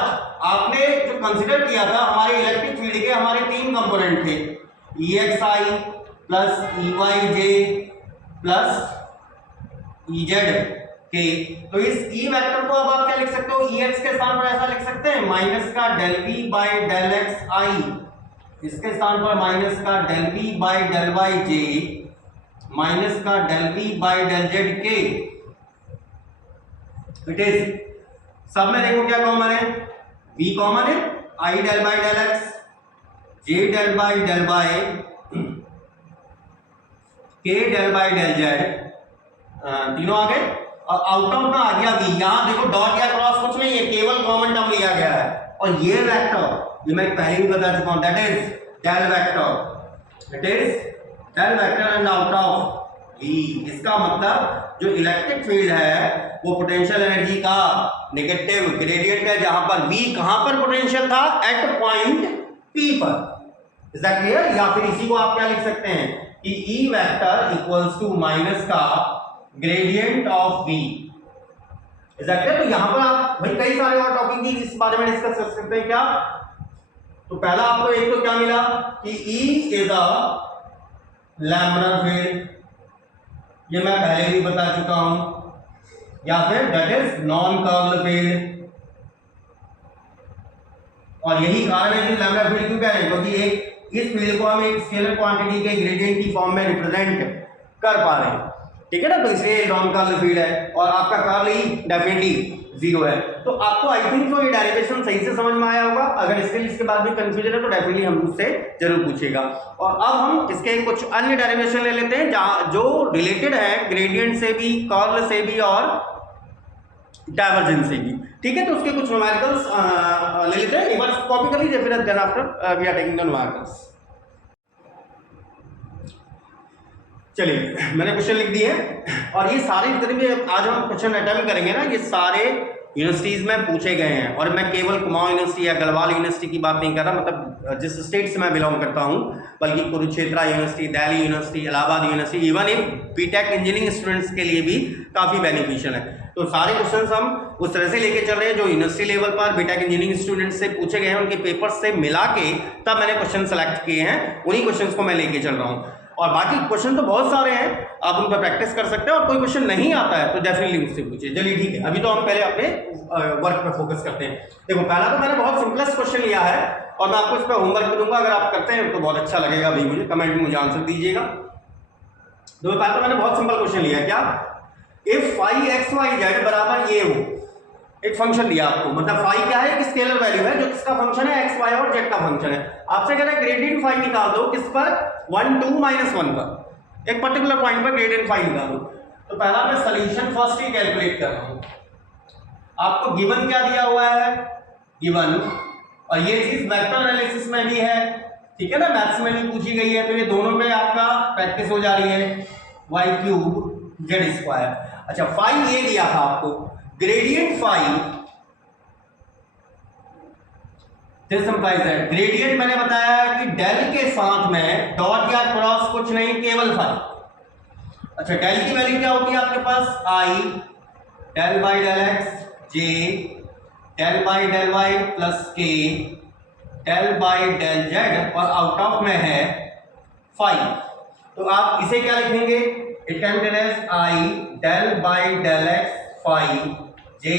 आपने जो कंसिडर किया था हमारे इलेक्ट्रिक फील्ड के हमारे 3 कंपोनेंट थे, EXI plus EYJ plus EZ के, तो इस E वेक्टर को अब आप क्या लिख सकते हो, EX के स्थान पर ऐसा लिख सकते हैं माइनस का del V by del X I, इसके स्थान पर माइनस का del V by del Y J minus का del V by del Z K। It is सब में देखो क्या कॉमन है, V कॉमन है, I del by del X, J del by del Y, K del by del Z, तीनों आ गए। और आउट ऑफ में आ गया V, यहां देखो डॉट या क्रॉस कुछ नहीं है, केवल कॉमन टर्म लिया गया है। और ये वेक्टर ये मैं पहले भी बता चुका हूं, that is del vector, it is del vector and out of V। इसका मतलब जो इलेक्ट्रिक फील्ड है वो पोटेंशियल एनर्जी का नेगेटिव ग्रेडियंट है, जहां पर V कहां पर पोटेंशियल था, एट पॉइंट P पर। Is that clear? या फिर इसी को आप क्या लिख सकते हैं कि E vector equals to minus का gradient of V। Is that clear? तो यहां पर आप भाई कई सारे और टॉपिक भी इस बारे में डिस्कस कर सकते हैं क्या। तो पहला आपको एक तो क्या मिला कि E is a laminar field, ये मैं पहले भी बता चुका हूं, या फिर that is non curved field. और यही कारण है कि लैम्बडा फील्ड क्यों कह रहे हैं, क्योंकि एक इस फील्ड को हम एक स्केलर क्वांटिटी के ग्रेडियंट की फॉर्म में रिप्रेजेंट कर पा रहे हैं, ठीक है ना। तो इसलिए नॉन कर्ल फील्ड है और आपका कर्ल ही डेफिनेटली 0 है। तो आपको आई थिंक तो ये डेरिवेशन सही से समझ में आया होगा। अगर इसके बाद भी कंफ्यूजन है तो डेफिनेटली हम उससे जरूर पूछेगा। और अब हम इसके कुछ अन्य डेरिवेशन ले लेते हैं जहां जो रिलेटेड है ग्रेडियंट से भी, कर्ल से भी और डाइवर्जेंस से भी, ठीक है। तो उसके कुछ न्यूमेरिकल्स ले लेते हैं, एक बार कॉपी कर लीजिए, फिर then after we are taking the numericals. चलिए मैंने क्वेश्चन लिख दिए और ये सारे जितने भी आज हम क्वेश्चन अटेम्प्ट करेंगे ना, ये सारे यूनिवर्सिटीज में पूछे गए हैं। और मैं केवल कुमाऊं यूनिवर्सिटी या गढ़वाल यूनिवर्सिटी की बात नहीं कर रहा, मतलब जिस स्टेट से मैं बिलोंग करता हूं, बल्कि Kurukshetra university, Delhi university, Allahabad university, even एक बीटेक इंजीनियरिंग स्टूडेंट्स के लिए भी काफ़ी बेनिफिशियल है। तो सारे क्वेश्चन हम उस तरह से लेके चल रहे हैं जो यूनिवर्सिटी लेवल पर बीटेक इंजीनियरिंग स्टूडेंट्स से पूछे गए हैं, उनके पेपर्स से मिला के तब मैंने क्वेश्चन सेलेक्ट किए हैं, उन्हीं क्वेश्चन को मैं लेके चल रहा हूँ। और बाकी क्वेश्चन तो बहुत सारे हैं, आप उन पर प्रैक्टिस कर सकते हैं। और कोई क्वेश्चन नहीं आता है तो डेफिनेटली मुझसे पूछिए। चलिए ठीक है, अभी तो हम पहले अपने वर्क पे फोकस करते हैं। देखो पहला तो मैंने बहुत सिंपलेस्ट क्वेश्चन लिया है और मैं आपको इस पर होमवर्क भी दूंगा, अगर आप करते हैं तो बहुत अच्छा लगेगा भाई, मुझे कमेंट में मुझे आंसर दीजिएगा। तो पहले तो मैंने बहुत सिंपल क्वेश्चन लिया, क्या if phi x y z बराबर ये हो, एक फंक्शन दिया आपको, मतलब फाई क्या है, एक स्केलर वैल्यू है जो किसका फंक्शन है, एक्स वाई और जेड का फंक्शन है। आपसे कह रहा है ग्रेडियंट फाई निकाल दो, किस पर, 1 2 -1 पर, एक पर्टिकुलर पॉइंट पर ग्रेडियंट फाई निकाल दो। तो पहला मैं सॉल्यूशन फर्स्ट ही कैलकुलेट कर रहा हूं। आपको गिवन क्या दिया हुआ है, गिवन, और ये चीज वेक्टर एनालिसिस में भी है, ठीक है ना, मैथ्स में भी पूछी गई है, तो ये दोनों में आपका प्रैक्टिस हो जा रही है, y³ z²। अच्छा फाई ये दिया था आपको, gradient phi this implies that, gradient मैंने बताया कि डेल के साथ में डॉट या क्रॉस कुछ नहीं, केवल फाई। अच्छा डेल की वैल्यू क्या होगी आपके पास, i del by del x, J del by del Y plus के डेल बाई डेल जेड, और आउट ऑफ में है फाई। तो आप इसे क्या लिखेंगे, it can be as i del by del x phi, j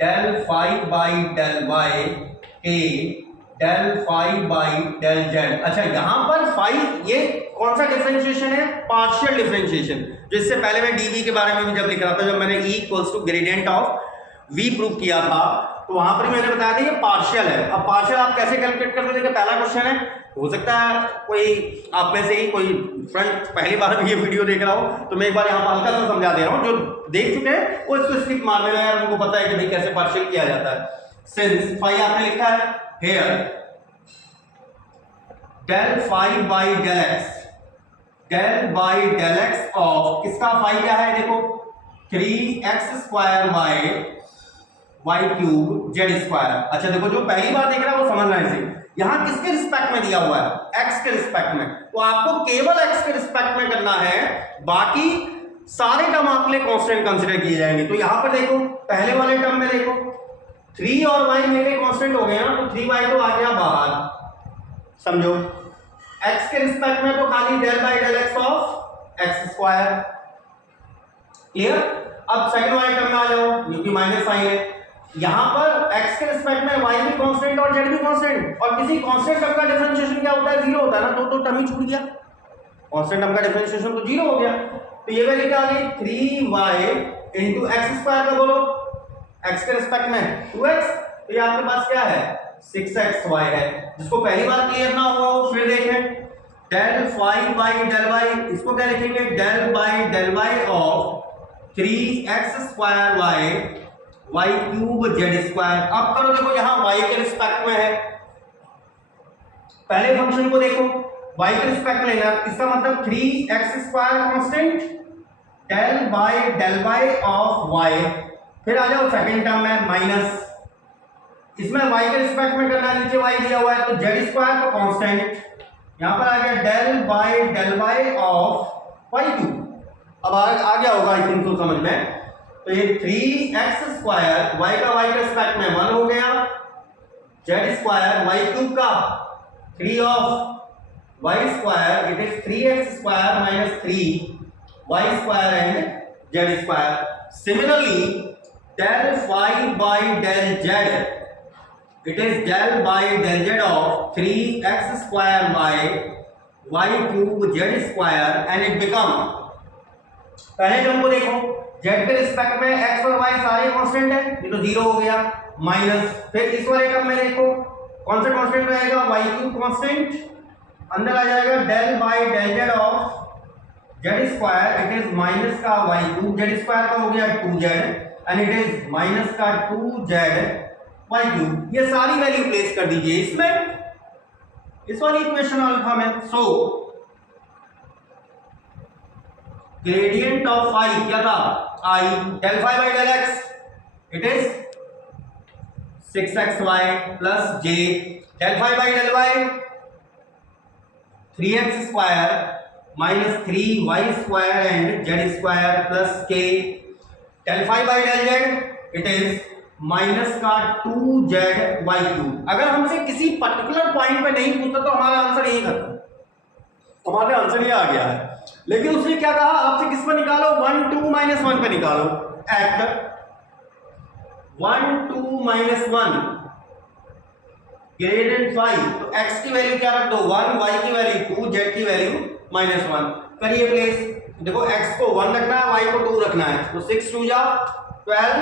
del phi by del y, k del phi by del z. अच्छा यहां पर फाई ये कौन सा डिफरेंशिएशन है, पार्शियल डिफरेंशिएशन, जो इससे पहले मैं डीवी के बारे में भी जब लिख रहा था, जब मैंने E equals to gradient of V prove किया था, तो वहां पर मैंने बताया था ये पार्शियल है। अब पार्शियल आप कैसे कैलकुलेट कर देंगे, पहला क्वेश्चन है, हो सकता है कोई आप में से ही कोई फ्रेंड पहली बार भी ये वीडियो देख रहा हो, तो मैं एक बार यहाँ पर हल्का सा समझा दे रहा हूँ, जो देख चुके हैं वो इसको स्किप मार देना है, उनको पता है कि भाई कैसे पार्शियल किया जाता है। सिंस फाई आपने लिखा है here del phi by del x, del by del x of किसका फाई क्या है, देखो 3x² बाई y³ z²। अच्छा देखो जो पहली बार देख रहा है वो समझ रहा है इसे, यहां किसके रिस्पेक्ट में दिया हुआ है, x के रिस्पेक्ट में, तो आपको केवल x के रिस्पेक्ट में करना है, बाकी सारे टर्म आपके लिए कांस्टेंट कंसीडर किए जाएंगे। तो यहां पर देखो पहले वाले टर्म में देखो 3 और y मेरे कांस्टेंट हो गए ना, तो 3y तो आ गया बाहर, समझो। x के रिस्पेक्ट में तो खाली del by del x of x square, clear. अब सेकंड वाले टर्म में आ जाओ, क्योंकि माइनस साइन है। यहां पर x के रिस्पेक्ट में y भी कांस्टेंट और z भी कांस्टेंट, और किसी कांस्टेंट टर्म का डिफरेंशिएशन क्या होता है, जीरो होता है ना, तो टर्म ही छूट गया, कांस्टेंट टर्म का डिफरेंशिएशन तो जीरो हो गया। तो ये वैल्यू क्या आ गई, 3y इंटू एक्स स्क्वायर का बोलो, x के रिस्पेक्ट में 2x, तो ये आपके पास क्या है 6xy है। जिसको पहली बार क्लियर ना हुआ हो फिर देखें, del phi by del y, इसको क्या लिखेंगे, del by del Y of 3x square y cube z square. अब करो, देखो यहां y के रिस्पेक्ट में है, पहले फंक्शन को देखो y के रिस्पेक्ट में लेना, इसका मतलब 3x square constant del by del Y of y। फिर आ जाओ सेकंड टर्म में माइनस, इसमें y के रिस्पेक्ट में करना, नीचे y दिया हुआ है तो z स्क्वायर तो कांस्टेंट, यहां पर आ गया del by del Y of y cube. अब आ गया होगा आई थिंक तो समझ में, तो ये 3x स्क्वायर y का y के रिस्पेक्ट में 1 हो गया, z स्क्वायर y क्यूब का 3 of y square, it is 3x square minus 3y square and z square. Similarly del phi by del z, it is del by del z of 3x square by y cube z square and it become, पहले टर्म को देखो, z के रिस्पेक्ट में x और y सारे कांस्टेंट है, ये तो जीरो हो गया, माइनस, फिर इस वाले टर्म में देखो कौन सा कांस्टेंट रहेगा, y क्यूब कांस्टेंट, अंदर आ जाएगा del by del z of z square, it is minus का y क्यूब z स्क्वायर का हो गया 2z and it is minus का 2z y क्यूब। ये सारी वैल्यू प्लेस कर दीजिए इसमें, इस वाली इक्वेशन अल्फा में। सो ग्रेडियंट ऑफ फाई क्या था, i del phi by del x, it is 6xy plus j del phi by del y 3x square minus 3y square and z square plus k del phi by del z, it is minus का 2z y क्यूब। अगर हमसे किसी पर्टिकुलर पॉइंट पे नहीं पूछता तो हमारा आंसर यही खत्म, हमारा आंसर ये आ गया है। लेकिन उसने क्या कहा, आपसे किस पर निकालो, 1 2 माइनस 1 पे निकालो, एट 1 2 माइनस 1 ग्रेडियंट फाई, तो x की वैल्यू क्या रख दो 1, y की वैल्यू 2, z की वैल्यू माइनस 1, करिए प्लेस। देखो x को 1 रखना है, y को 2 रखना है, तो 6 2 जा 12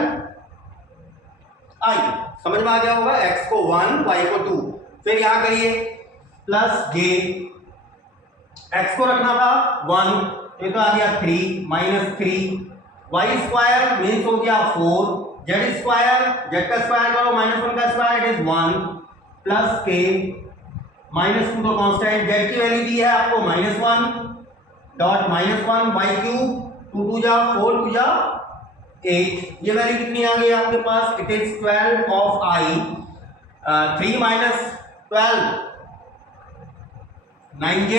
i, समझ में आ गया होगा, x को 1 y को 2, फिर यहां करिए प्लस j, x को रखना था 1, ये तो आ गया 3 माइनस 3, y स्क्वायर मीन्स हो गया 4, z स्क्वायर, z का स्क्वायर करो माइनस 1 का square, it is 1 plus k minus 2 तो कांस्टेंट, z की वैल्यू दी है आपको minus 1 dot minus 1 y cube, 2 2 जा 4 2 जा 8, ये वैल्यू कितनी आ गई आपके पास, it is 12 of i, 3 minus 12 9j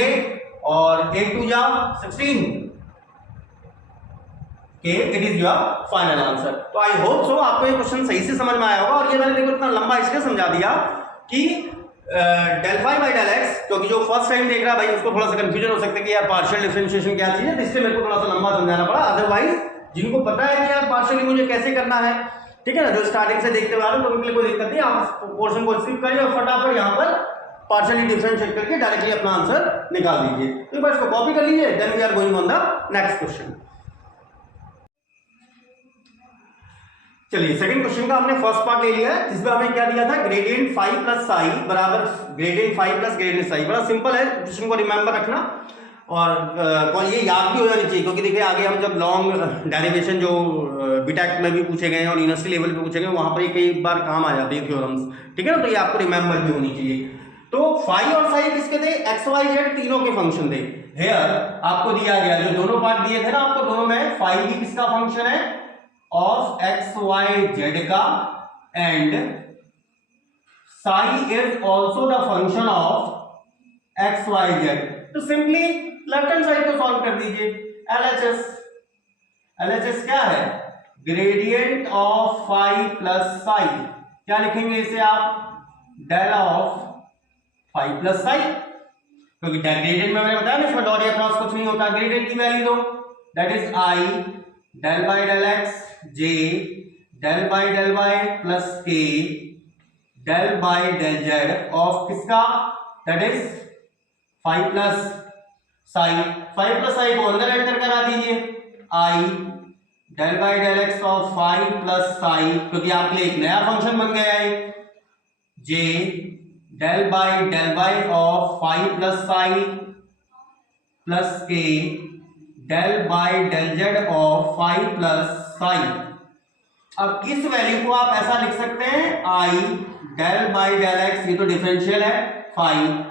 और 8 2 जा 16 k, it is your final answer. तो आई होप सो आपको ये क्वेश्चन सही से समझ में आया होगा। और ये मैंने देखो इतना लंबा इसलिए समझा दिया कि del phi by del x, क्योंकि जो फर्स्ट टाइम देख रहा है भाई उसको थोड़ा सा कंफ्यूजन हो सकता है कि यार पार्शियल डिफरेंशिएशन क्या चीज है, इसलिए मेरे को थोड़ा सा लंबा समझाना पड़ा। अदरवाइज जिनको पता है कि यार पार्शियली मुझे कैसे करना है, ठीक है ना, जो स्टार्टिंग से देखते हुए आ रहे हो तो उनके लिए कोई दिक्कत नहीं, आप पोर्शन को स्किप करिए और फटाफट यहाँ पर पार्शियली डिफरेंशिएट करके डायरेक्टली अपना आंसर निकाल दीजिए। तो एक बार इसको कॉपी कर लीजिए, then we are going on the next question. चलिए सेकंड क्वेश्चन का हमने फर्स्ट पार्ट ले लिया है, जिसमें हमें क्या दिया था, ग्रेडियंट फाई प्लस साई बराबर gradient phi plus gradient psi. बड़ा सिंपल है, क्वेश्चन को रिमेंबर रखना और ये याद भी हो जानी चाहिए, क्योंकि देखिए आगे हम जब लॉन्ग डेरिवेशन जो बीटेक में भी पूछे गए और यूनिवर्सिटी लेवल पे पूछे गए, वहां पर कई बार काम आ जाती है थ्योरम्स, ठीक है ना, तो ये आपको रिमेंबर भी होनी चाहिए। तो फाई और साई किसके थे, एक्स वाई जेड तीनों के फंक्शन थे। हेयर आपको दिया गया जो दोनों पार्ट दिए थे ना आपको, दोनों में फाई भी किसका फंक्शन है, ऑफ एक्स वाई जेड का, and psi is also the function of x y z. तो सिंपली लेफ्ट हैंड साइड को सॉल्व कर दीजिए। एलएचएस क्या है, gradient of phi plus psi, क्या लिखेंगे इसे आप, del of five plus psi, क्योंकि ग्रेडियंट में मैंने बताया ना इसमें डॉट या क्रॉस कुछ नहीं होता, ग्रेडियंट की वैल्यू दो, that is I del by del x J del by del Y plus के del by del Z of किसका, that is five plus psi, five plus psi को अंदर एंटर करा दीजिए, i del by del x of five plus psi, क्योंकि आपके लिए एक नया फंक्शन बन गया है, j del by del Y of five plus psi plus के del by del Z of five plus psi. अब इस वैल्यू को आप ऐसा लिख सकते हैं, i del by del x, ये तो डिफरेंशियल है, five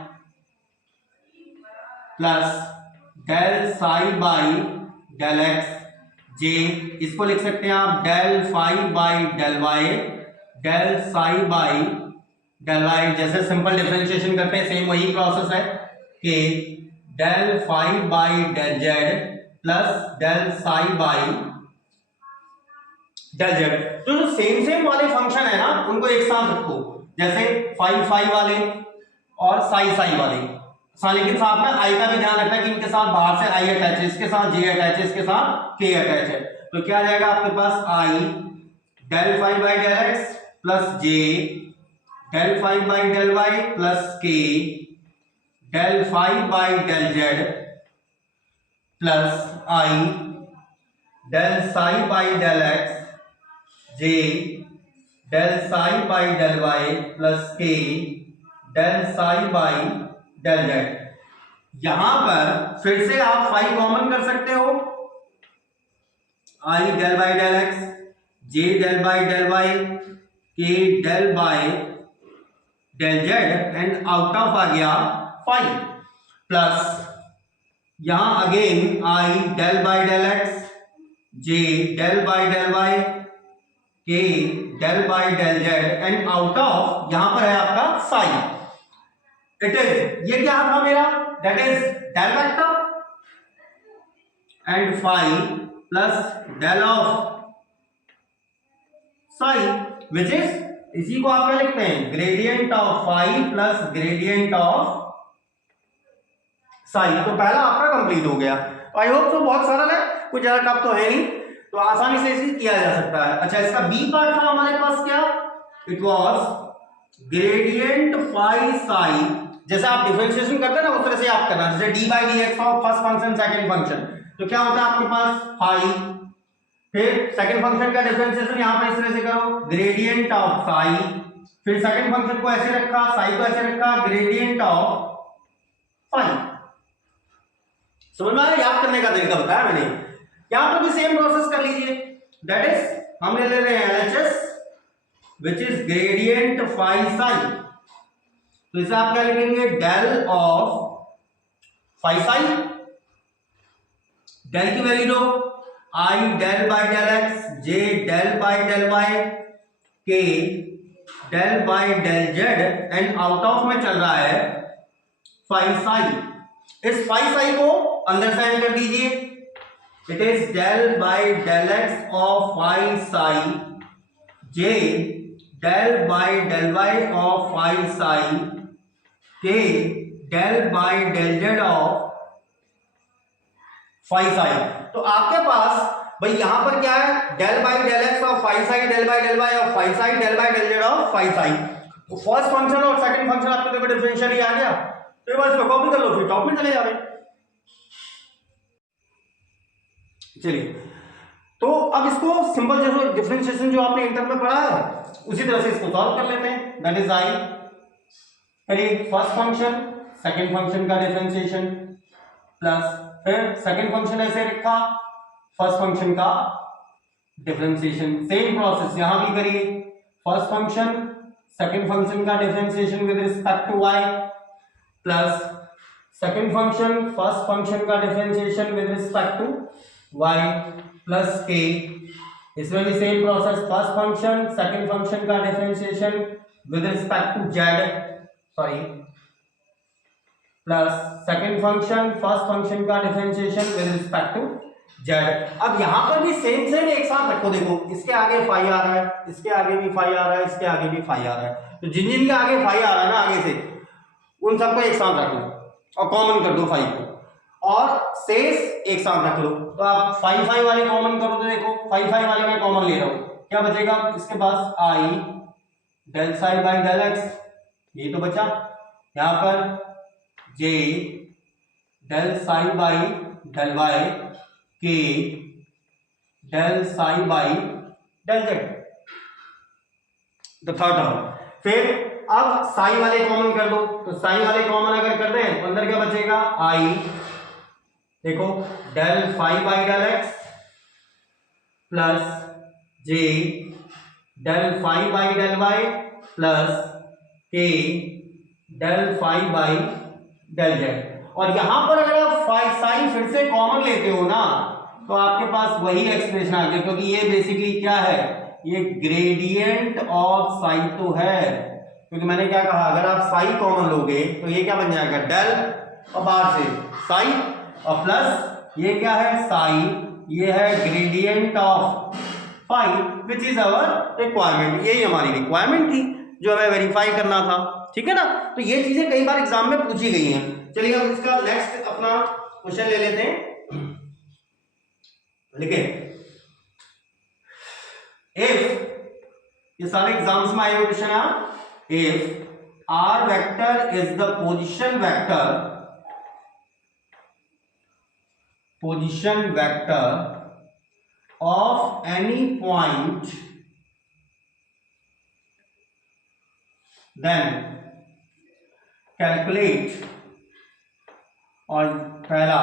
plus del psi by del x j, इसको लिख सकते हैं आप del five by del y del psi by del y, जैसे सिंपल डिफरेंशिएशन करते हैं सेम वही प्रोसेस है, कि del five by del z plus del psi by del z. तो जो सेम वाले फंक्शन है ना उनको एक साथ रखो, जैसे फाइव फाइव वाले और साई साई वाले, लेकिन साथ में आई का भी ध्यान रखना कि इनके साथ बाहर से आई अटैच है, इसके साथ जे अटैच है, इसके साथ के अटैच है, तो क्या आ जाएगा आपके पास, i del five by del x plus j del five by del Y plus के del five by del z plus i del psi by del x J del psi by del Y plus के del psi by del z. यहां पर फिर से आप फाइव कॉमन कर सकते हो, i del by del x J del by del y k del by del z and out of आ गया फाइव, प्लस यहां again i del by del x J del by del y k del by del z and out of यहां पर है आपका साइन, इट इज ये क्या था मेरा, that is del vector and phi plus del of psi which is, इसी को आप क्या लिखते हैं, gradient of five plus gradient of psi. तो पहला आपका कंप्लीट हो गया, आई होप तो बहुत सरल है, कुछ ज्यादा टफ तो है नहीं, तो आसानी से इसे किया जा सकता है। अच्छा इसका बी पार्ट था हमारे पास क्या, it was gradient phi psi, जैसे आप डिफरेंशिएशन करते हैं ना उस तरह से आप करना, जैसे D by D x of first function second function, तो क्या होता है आपके पास फाई, फिर सेकंड फंक्शन का डिफरेंशिएशन यहां पर इस तरह से करो, ग्रेडियंट ऑफ साई, फिर सेकंड फंक्शन को ऐसे रखा, साई को ऐसे रखा, ग्रेडियंट ऑफ फाई। समझ में आया, याद करने का तरीका बताया मैंने, यहां पर भी सेम प्रोसेस कर लीजिए, दैट इज हम ले रहे हैं LHS which is gradient phi psi, तो इसे आप क्या लिखेंगे, del of phi psi, del की वैल्यू दो, i del by del x J del by del y k del by del z and out of में चल रहा है फाई साई, इस फाई साई को अंदर साइन कर दीजिए, it is del by del x of phi psi j del by del Y of phi psi k del by del Z of phi psi. तो आपके पास भाई यहां पर क्या है, del by del x of phi psi del by del Y of phi psi del by del Z of phi psi, तो फर्स्ट फंक्शन और सेकंड फंक्शन आपके देखो डिफरेंशियल ही आ गया, तो बस इसको कॉपी कर लो, फिर टॉप में चले जाओगे। चलिए तो अब इसको सिंपल जो डिफरेंशिएशन जो आपने इंटर में पढ़ा है उसी तरह से इसको सॉल्व कर लेते हैं, दैट इज आई, करिए फर्स्ट फंक्शन सेकंड फंक्शन का डिफरेंशिएशन प्लस फिर सेकंड फंक्शन ऐसे रखा, फर्स्ट फंक्शन का डिफरेंशिएशन, सेम प्रोसेस यहां भी करिए, फर्स्ट फंक्शन सेकंड फंक्शन का differentiation with respect to y plus second function first function का differentiation with respect to y plus k, इसमें भी same process, first function second function का differentiation with respect to z sorry plus second function first function का differentiation with respect to z. अब यहां पर भी सेम एक साथ रखो, देखो इसके आगे फाई आ रहा है, इसके आगे भी फाई आ रहा है, इसके आगे भी फाई आ रहा है, तो जिन जिन के आगे फाई आ रहा है ना आगे से, उन सबको एक साथ रख लो और कॉमन कर दो फाई को, और शेष एक साथ रख लो। तो आप फाई फाई वाले कॉमन करो, तो देखो फाई फाई वाले में कॉमन ले रहा हूं, क्या बचेगा इसके पास, i del psi by del x, ये तो बचा। यहां पर j del psi by del y k del psi by del z, तो थर्ड टर्म। फिर अब साई वाले कॉमन कर दो, तो साई वाले कॉमन अगर कर दें तो अंदर क्या बचेगा, आई देखो del phi by del x plus j del phi by del Y plus के del phi by del z. और यहां पर अगर आप फाई साई फिर से कॉमन लेते हो ना, तो आपके पास वही एक्सप्रेशन आ गया, क्योंकि ये बेसिकली क्या है, ये ग्रेडियंट ऑफ साई तो है, क्योंकि मैंने क्या कहा, अगर आप साई कॉमन लोगे तो ये क्या बन जाएगा, डेल और बाहर से साई, और प्लस ये क्या है साई, ये है gradient of phi, which is our requirement. यही हमारी रिक्वायरमेंट थी जो हमें वेरीफाई करना था, ठीक है ना। तो ये चीजें कई बार एग्जाम में पूछी गई हैं। चलिए हम इसका नेक्स्ट अपना क्वेश्चन ले लेते हैं, लिखे इफ, ये सारे एग्जाम्स में आए हुए क्वेश्चन है, if r vector is the position vector of any point, then calculate, और पहला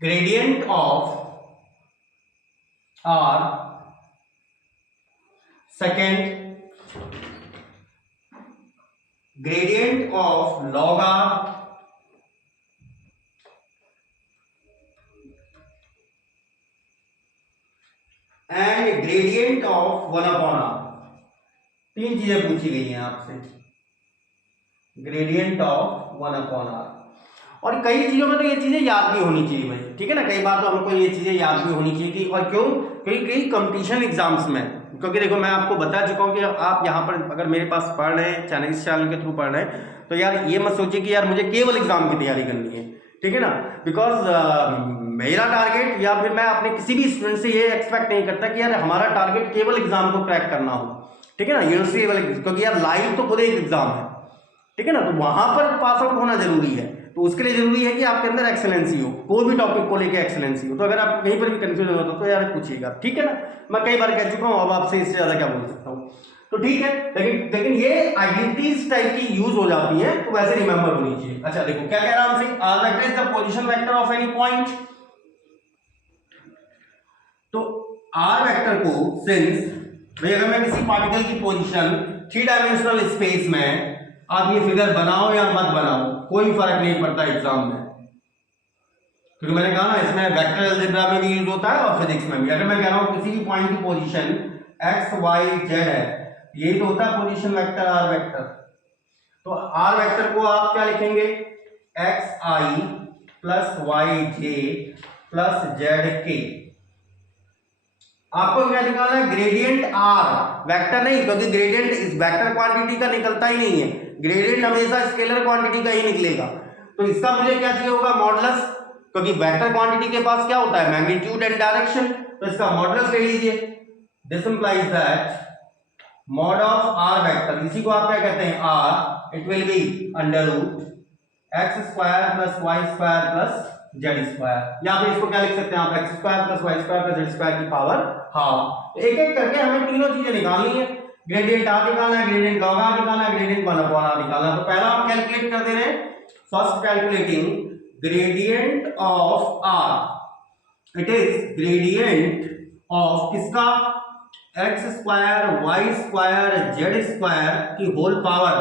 gradient of r, second gradient of log r, and gradient of 1/r। तीन चीजें पूछी गई हैं आपसे, ग्रेडियंट ऑफ 1/r। और कई चीजों में तो ये चीजें याद भी होनी चाहिए भाई, ठीक है ना, कई बार तो हमको ये चीजें याद भी होनी चाहिए कि, और क्यों, क्योंकि कई कंपटीशन एग्जाम्स में, क्योंकि देखो मैं आपको बता चुका हूं कि आप यहाँ पर अगर मेरे पास पढ़ रहे हैं, चैनल के थ्रू पढ़ रहे हैं, तो यार ये मत सोचिए कि यार मुझे केवल एग्जाम की तैयारी करनी है, ठीक है ना, बिकॉज मेरा टारगेट, या फिर मैं अपने किसी भी स्टूडेंट से ये एक्सपेक्ट नहीं करता कि यार हमारा टारगेट केवल एग्जाम को क्रैक करना हो, ठीक है ना, यूनिवर्सिटी लेवल, क्योंकि यार लाइव तो खुद एक एग्जाम है, ठीक है ना, तो वहां पर पास आउट होना जरूरी है। तो उसके लिए जरूरी है कि आपके अंदर एक्सेलेंसी हो, कोई भी टॉपिक को लेकर एक्सेलेंसी हो। तो अगर आप कहीं पर भी कंफ्यूजन होता तो यार पूछिएगा, ठीक है ना, मैं कई बार कह चुका हूं, अब आपसे इससे ज्यादा क्या बोल सकता हूं। तो ठीक है, लेकिन ये आइडेंटिटीज टाइप की यूज हो जाती है, तो वैसे रिमेंबर होनी चाहिए। अच्छा देखो क्या कह रहा हूं, are vector is the position vector of any point. तो आर वेक्टर को सिंस भाई अगर मैं किसी पार्टिकल की पोजीशन 3 डायमेंशनल स्पेस में, आप ये फिगर बनाओ या मत बनाओ कोई फर्क नहीं पड़ता एग्जाम में, क्योंकि मैंने कहा ना इसमें वेक्टर अलजेब्रा में भी यूज होता है और फिजिक्स में भी। अगर मैं कह रहा हूं किसी भी पॉइंट की पोजीशन एक्स वाई जेड है, यही तो होता है पोजीशन वेक्टर आर वेक्टर। तो आर वेक्टर को आप क्या लिखेंगे, एक्स आई प्लस वाई जे प्लस जेड के। आपको क्या निकालना है, ग्रेडियंट आर, वेक्टर नहीं, क्योंकि ग्रेडियंट इस वेक्टर क्वांटिटी का निकलता ही नहीं है, ग्रेडियंट हमेशा स्केलर क्वांटिटी का ही निकलेगा। तो इसका मुझे क्या चाहिए होगा, मॉडुलस, क्योंकि वेक्टर क्वांटिटी के पास क्या होता है, मैग्नीट्यूड एंड डायरेक्शन, तो इसका मॉडुलस ले लीजिए। This implies that mod of r vector, इसी को आप क्या कहते हैं, r, it will be under root x square plus y square plus z square, या फिर इसको क्या लिख सकते हैं आप, x square plus y square plus z square की पावर हाफ। तो एक एक करके हमें तीनों चीजें निकालनी है, ग्रेडियंट आर निकालना है, ग्रेडियंट लॉग आर निकालना है, ग्रेडियंट 1/r निकालना है। तो पहला हम कैलकुलेट कर दे रहे हैं, first calculating gradient of r, it is gradient of किसका, x square Y square Z square की होल पावर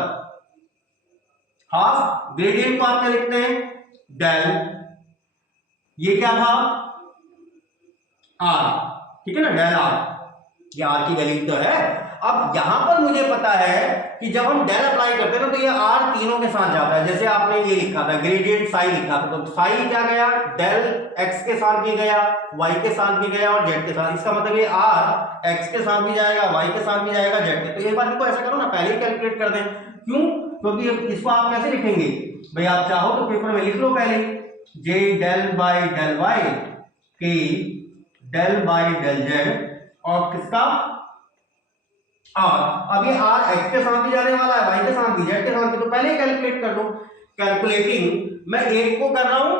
हाफ। ग्रेडियंट को आप क्या लिखते हैं, डेल, ये क्या था आर, ठीक है ना, डेल आर, ये आर की वैल्यू तो है। अब यहां पर मुझे पता है कि जब हम डेल अप्लाई करते हैं ना तो ये आर तीनों के साथ जाता है। जैसे आपने ये लिखा था ग्रेडियंट साई लिखा था, तो साई क्या गया, डेल एक्स के साथ भी गया, वाई के साथ भी गया और जेड के साथ। इसका मतलब ये आर एक्स के साथ भी जाएगा, वाई के साथ भी जाएगा, जेड के। तो एक बार इनको ऐसा करो ना, पहले ही कैलकुलेट कर दें। क्यों? क्योंकि इसको आप कैसे लिखेंगे भाई, आप चाहो तो पेपर में लिख लो पहले, जे del by del y k del by del z और किसका आर। अब ये आर एक्स के साथ भी जाने वाला है, वाई के साथ भी, जेड के साथ भी, तो पहले कैलकुलेट कर दो। कैलकुलेटिंग मैं एक को कर रहा हूं,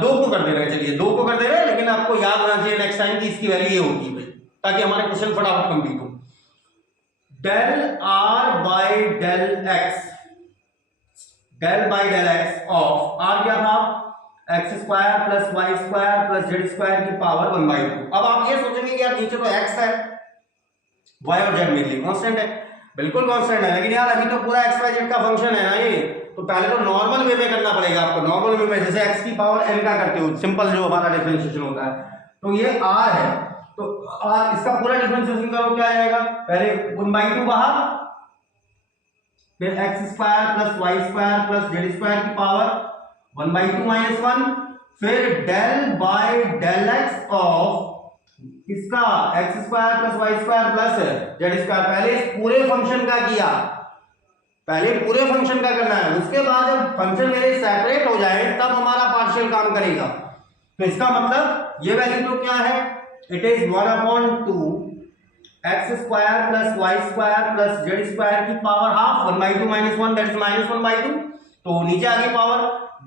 दो को कर दे रहे हैं, चलिए दो को कर दे रहे हैं, लेकिन आपको याद होना चाहिए नेक्स्ट टाइम की इसकी वैल्यू ये होगी भाई, ताकि हमारे क्वेश्चन फटाफट कंप्लीट हो। Del r by del x, del by del x of r क्या था, x square plus y square plus z square की पावर 1/2। अब आप ये सोचेंगे कि यार नीचे तो एक्स है, वाई और जेड मेरे लिए कांस्टेंट है, बिल्कुल कांस्टेंट है, लेकिन यार अभी तो पूरा एक्स वाई जेड का फंक्शन है ना ये, तो पहले तो नॉर्मल वे में करना पड़ेगा आपको। नॉर्मल वे में जैसे एक्स की पावर n का करते हो, सिंपल जो हमारा डिफरेंशिएशन होता है, तो ये r है, तो r इसका पूरा डिफरेंशिएशन करो, क्या आएगा, पहले 1/2 बाहर, फिर x square plus y square plus z square की पावर 1/2 माइनस 1, फिर del by del x of इसका x square plus y square plus z square. पहले इस पूरे फंक्शन का किया, पहले पूरे फंक्शन का करना है, उसके बाद जब फंक्शन मेरे सेपरेट हो जाए तब हमारा पार्शियल काम करेगा। तो इसका मतलब ये वैल्यू तो क्या है, it is 1/2 x square plus y square plus z square की power half 1/2 minus 1 that is minus 1/2। तो नीचे आ गई power,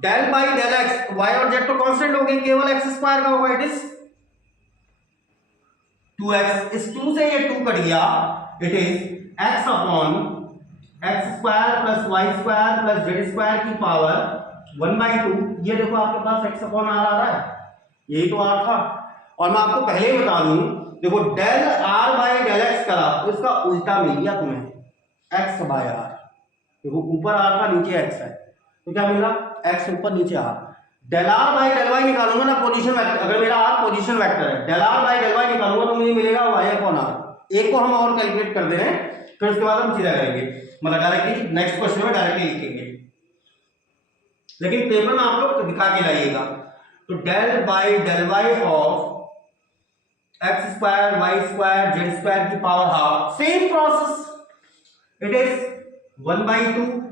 del by del x, y और जेड तो कांस्टेंट हो गए, केवल एक्स स्क्वायर का होगा, इट इज 2x। इस 2 से ये 2 कट गया, it is x upon x square plus y square plus z square की पावर 1/2। ये देखो आपके पास x अपॉन r आ रहा है, यही तो r था। और मैं आपको पहले ही बता दूं, देखो del r by del x करा तो इसका उल्टा मिल गया तुम्हें, x बाय r। देखो ऊपर r था, नीचे x है, तो क्या मिला, x ऊपर नीचे r। Del r by del y निकालूंगा ना पोजीशन वेक्टर, अगर मेरा आर पोजीशन वेक्टर है, del r by del y निकालूंगा तो मुझे मिलेगा वाई अपॉन आर। एक को हम और कैलकुलेट कर दे रहे हैं, फिर उसके बाद हम सीधा करेंगे, मतलब डायरेक्टली नेक्स्ट क्वेश्चन में डायरेक्टली लिखेंगे, लेकिन पेपर में आप लोग दिखा के लाइएगा। तो del by del Y of x square Y square Z square की power half, same process, it is 1/2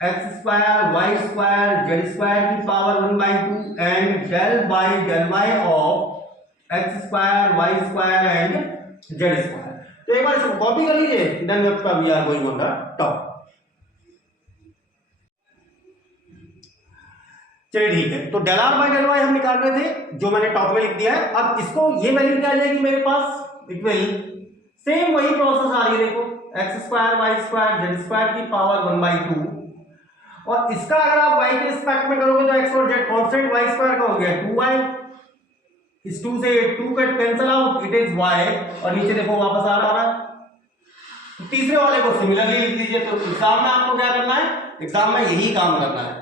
x square Y square Z square की power 1/2 and del by del Y of x square Y square and z square. तो एक बार इसको कॉपी कर लीजिए, then we are going on the top. चलिए ठीक है, तो del r by del y हम निकाल रहे थे, जो मैंने टॉप में लिख दिया है। अब इसको ये वैल्यू क्या आ जाएगी मेरे पास, इट विल सेम वही प्रोसेस आ रही है, देखो x square Y square Z square की पावर 1/2, और इसका अगर आप y के रिस्पेक्ट में करोगे तो x और z कांस्टेंट, y स्क्वायर का हो गया 2y, इस 2 से 2 cut cancel out, it is y, और नीचे देखो वापस आ रहा है। तो तीसरे वाले को सिमिलरली लिख दीजिए। तो एग्जाम में आपको क्या करना है, एग्जाम में यही काम करना है,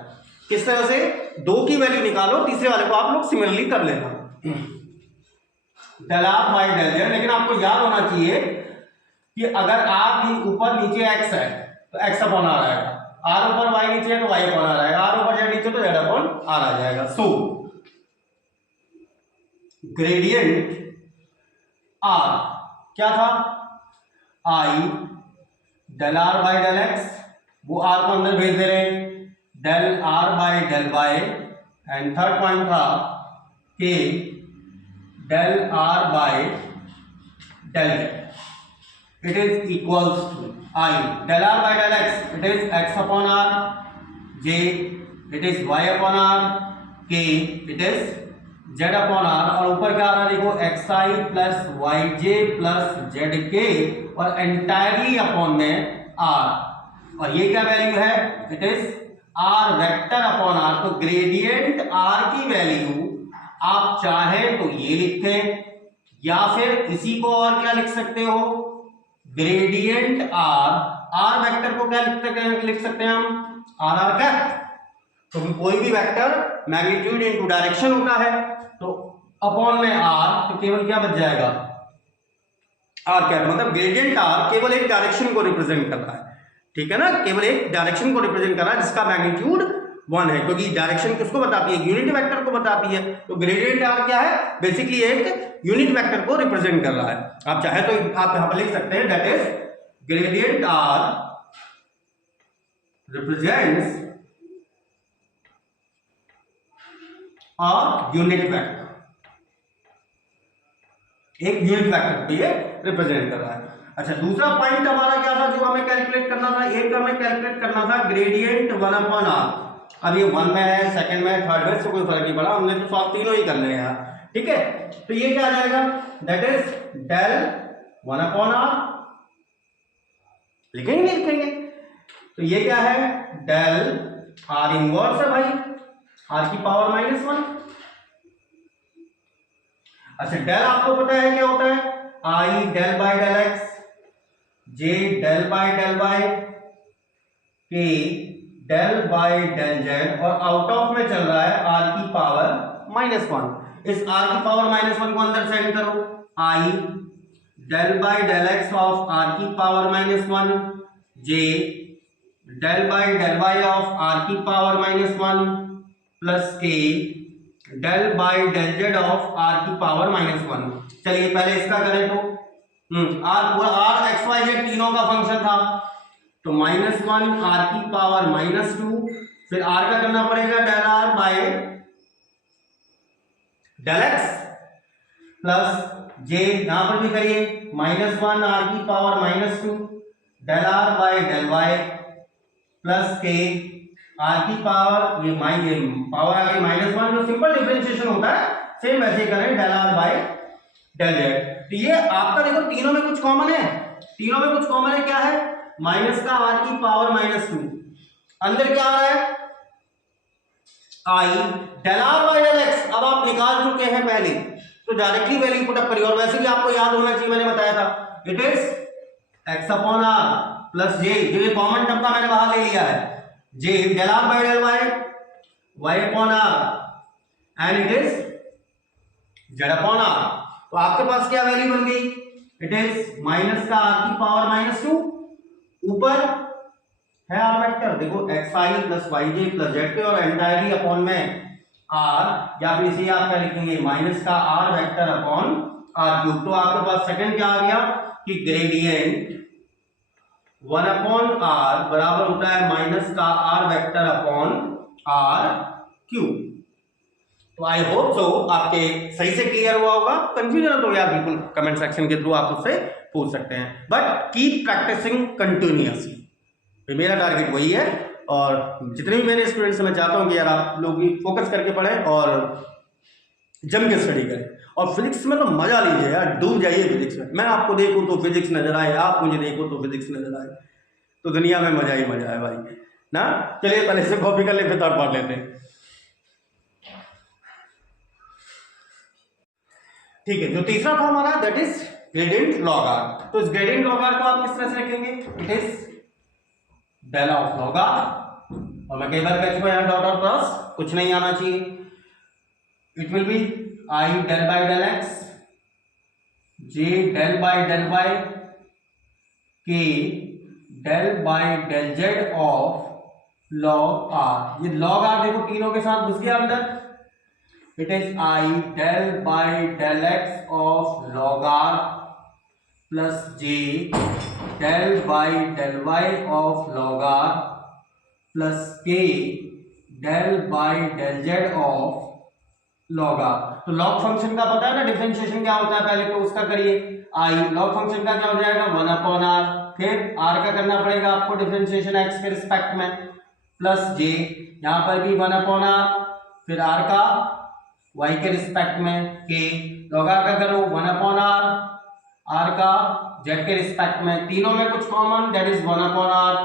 किस तरह से 2 की वैल्यू निकालो, तीसरे वाले को आप लोग सिमिलरली कर लेना, del r by del z. लेकिन आपको याद होना चाहिए कि अगर r भी ऊपर नीचे x है तो x अपॉन r आएगा, r ऊपर y नीचे है तो y अपॉन r आएगा, r ऊपर z नीचे तो z अपॉन r आ जाएगा। सो ग्रेडियंट r क्या था, i del r by del x, वो r को अंदर भेज दे रहे हैं, del r by del y, and third point था कि del r by del z, it is equals to I del r by del x, it is x upon r, j it is y upon r, k it is z upon r, और ऊपर क्या आ रहा है देखो xi plus yj plus zk और एंटायरली अपॉन में r, और ये क्या वैल्यू है, it is r vector upon r। तो ग्रेडियंट r की वैल्यू आप चाहें तो ये लिखें, या फिर इसी को और क्या लिख सकते हो, ग्रेडियंट आर वेक्टर को क्या लिख सकते हैं हम, आर कैप। तो कोई भी वेक्टर मैग्नीट्यूड इनटू डायरेक्शन होता है, तो अपॉन में आर, तो केवल क्या बच जाएगा, आर कैप, मतलब ग्रेडियंट आर केवल एक डायरेक्शन को रिप्रेजेंट कर रहा है, ठीक है ना, केवल एक डायरेक्शन को रिप्रेजेंट कर रहा है जिसका मैग्नीट्यूड 1 है, क्योंकि डायरेक्शन किसको बताती है, यूनिट वेक्टर को बताती है। तो ग्रेडियंट आर क्या है, बेसिकली एक यूनिट वेक्टर को रिप्रेजेंट कर रहा है। आप चाहे तो आप यहां पर लिख सकते हैं that is gradient r represents a unit vector, एक यूनिट वेक्टर को ये रिप्रेजेंट कर रहा है। अच्छा, दूसरा पॉइंट हमारा क्या था जो हमें कैलकुलेट करना था, एक हमें कैलकुलेट करना था ग्रेडियंट 1/r। अब ये 1 में है, सेकंड में है, थर्ड में, इससे कोई फर्क नहीं पड़ा, हमने तो सॉल्व तीनों ही करने हैं, ठीक है। तो ये क्या आ जाएगा, दैट इज डेल 1/r, लिखेंगे। तो ये क्या है, डेल r इनवर्स है भाई, r की पावर -1। अच्छा, डेल आपको पता है क्या होता है, i del by del x, J del by del y, k del by del z, और आउट ऑफ में चल रहा है आर की पावर -1। इस आर की पावर -1 को अंदर सेंड करो, i del by del x of are की power -1, j del by del Y of are की पावर -1 प्लस के del by del Z of are की पावर -1। चलिए पहले इसका करें तो आर पूरा आर एक्स वाई जेड तीनों का फंक्शन था, तो -1 आर की पावर -2, फिर आर का करना पड़ेगा del r by del x plus j, यहां पर भी करिए -1 आर की power -2 del r by del Y plus k r की पावर, ये पावर आ गई -1, जो सिंपल डिफरेंशिएशन होता है सेम वैसे ही करें del r by del z. तो ये आपका देखो तीनों में कुछ कॉमन है, तीनों में कुछ कॉमन है, क्या है, माइनस का आर की पावर -2, अंदर क्या आ रहा है i del r by del x. अब आप निकाल चुके हैं पहले, तो डायरेक्टली वैल्यू पुट अप करिए, और वैसे भी आपको याद होना चाहिए, मैंने बताया था it is x upon r plus j, जो ये कॉमन टर्म था मैंने बाहर ले लिया है, j del r by del y, y upon r and it is z upon r. तो आपके पास क्या वैल्यू बन गई, इट इज माइनस का आर की पावर -2, ऊपर है आर वेक्टर, देखो एक्स आई प्लस वाई जे प्लस जेड पे, और एंटायरली अपॉन में आर, या फिर इसे आप क्या लिखेंगे माइनस का r vector upon are cube. तो आपके पास सेकंड क्या आ गया कि ग्रेडियंट 1/r बराबर होता है माइनस का r vector upon are cube. तो आई होप सो आपके सही से क्लियर हुआ होगा। कंफ्यूजन तो यार बिल्कुल कमेंट सेक्शन के थ्रू आप उससे पूछ सकते हैं, बट कीप प्रैक्टिसिंग कंटिन्यूअसली, मेरा टारगेट वही है। और जितने भी मेरे स्टूडेंट्स से मैं चाहता हूं कि यार आप लोग भी फोकस करके पढ़ें और जम के स्टडी करें, और फिजिक्स में तो मजा लीजिए यार, डूब जाइए फिजिक्स में। मैं आपको देखूं तो फिजिक्स नजर आए, आप मुझे देखो तो फिजिक्स नजर आए, तो दुनिया में मजा ही मजा है भाई ना। चलिए पहले से कॉपी कर ले, फिर तब पढ़ लेते हैं, ठीक है। जो तीसरा था हमारा that is gradient log r. तो इस ग्रेडियंट लॉग आर को आप किस तरह से लिखेंगे, it is del of log r, और मैं कई बार कह चुका यहां डॉट और प्लस कुछ नहीं आना चाहिए, it will be i del by del x, J del by del y, k del by del Z of log r. ये लॉग आर देखो तीनों के साथ घुस गया अंदर, it is I del by del x of log r plus j del by del Y of log r plus के del by del Z of log r. तो लॉग फंक्शन का पता है ना डिफरेंशिएशन क्या होता है, पहले तो उसका करिए, आई लॉग फंक्शन का क्या हो जाएगा 1/r, फिर आर का करना पड़ेगा आपको डिफरेंशिएशन एक्स के रिस्पेक्ट में, प्लस जे यहां पर भी 1/r, फिर आर का वाई के रिस्पेक्ट में, के लॉग आर का करो 1/r, आर का जेड के रिस्पेक्ट में, तीनों में कुछ common that is 1/r,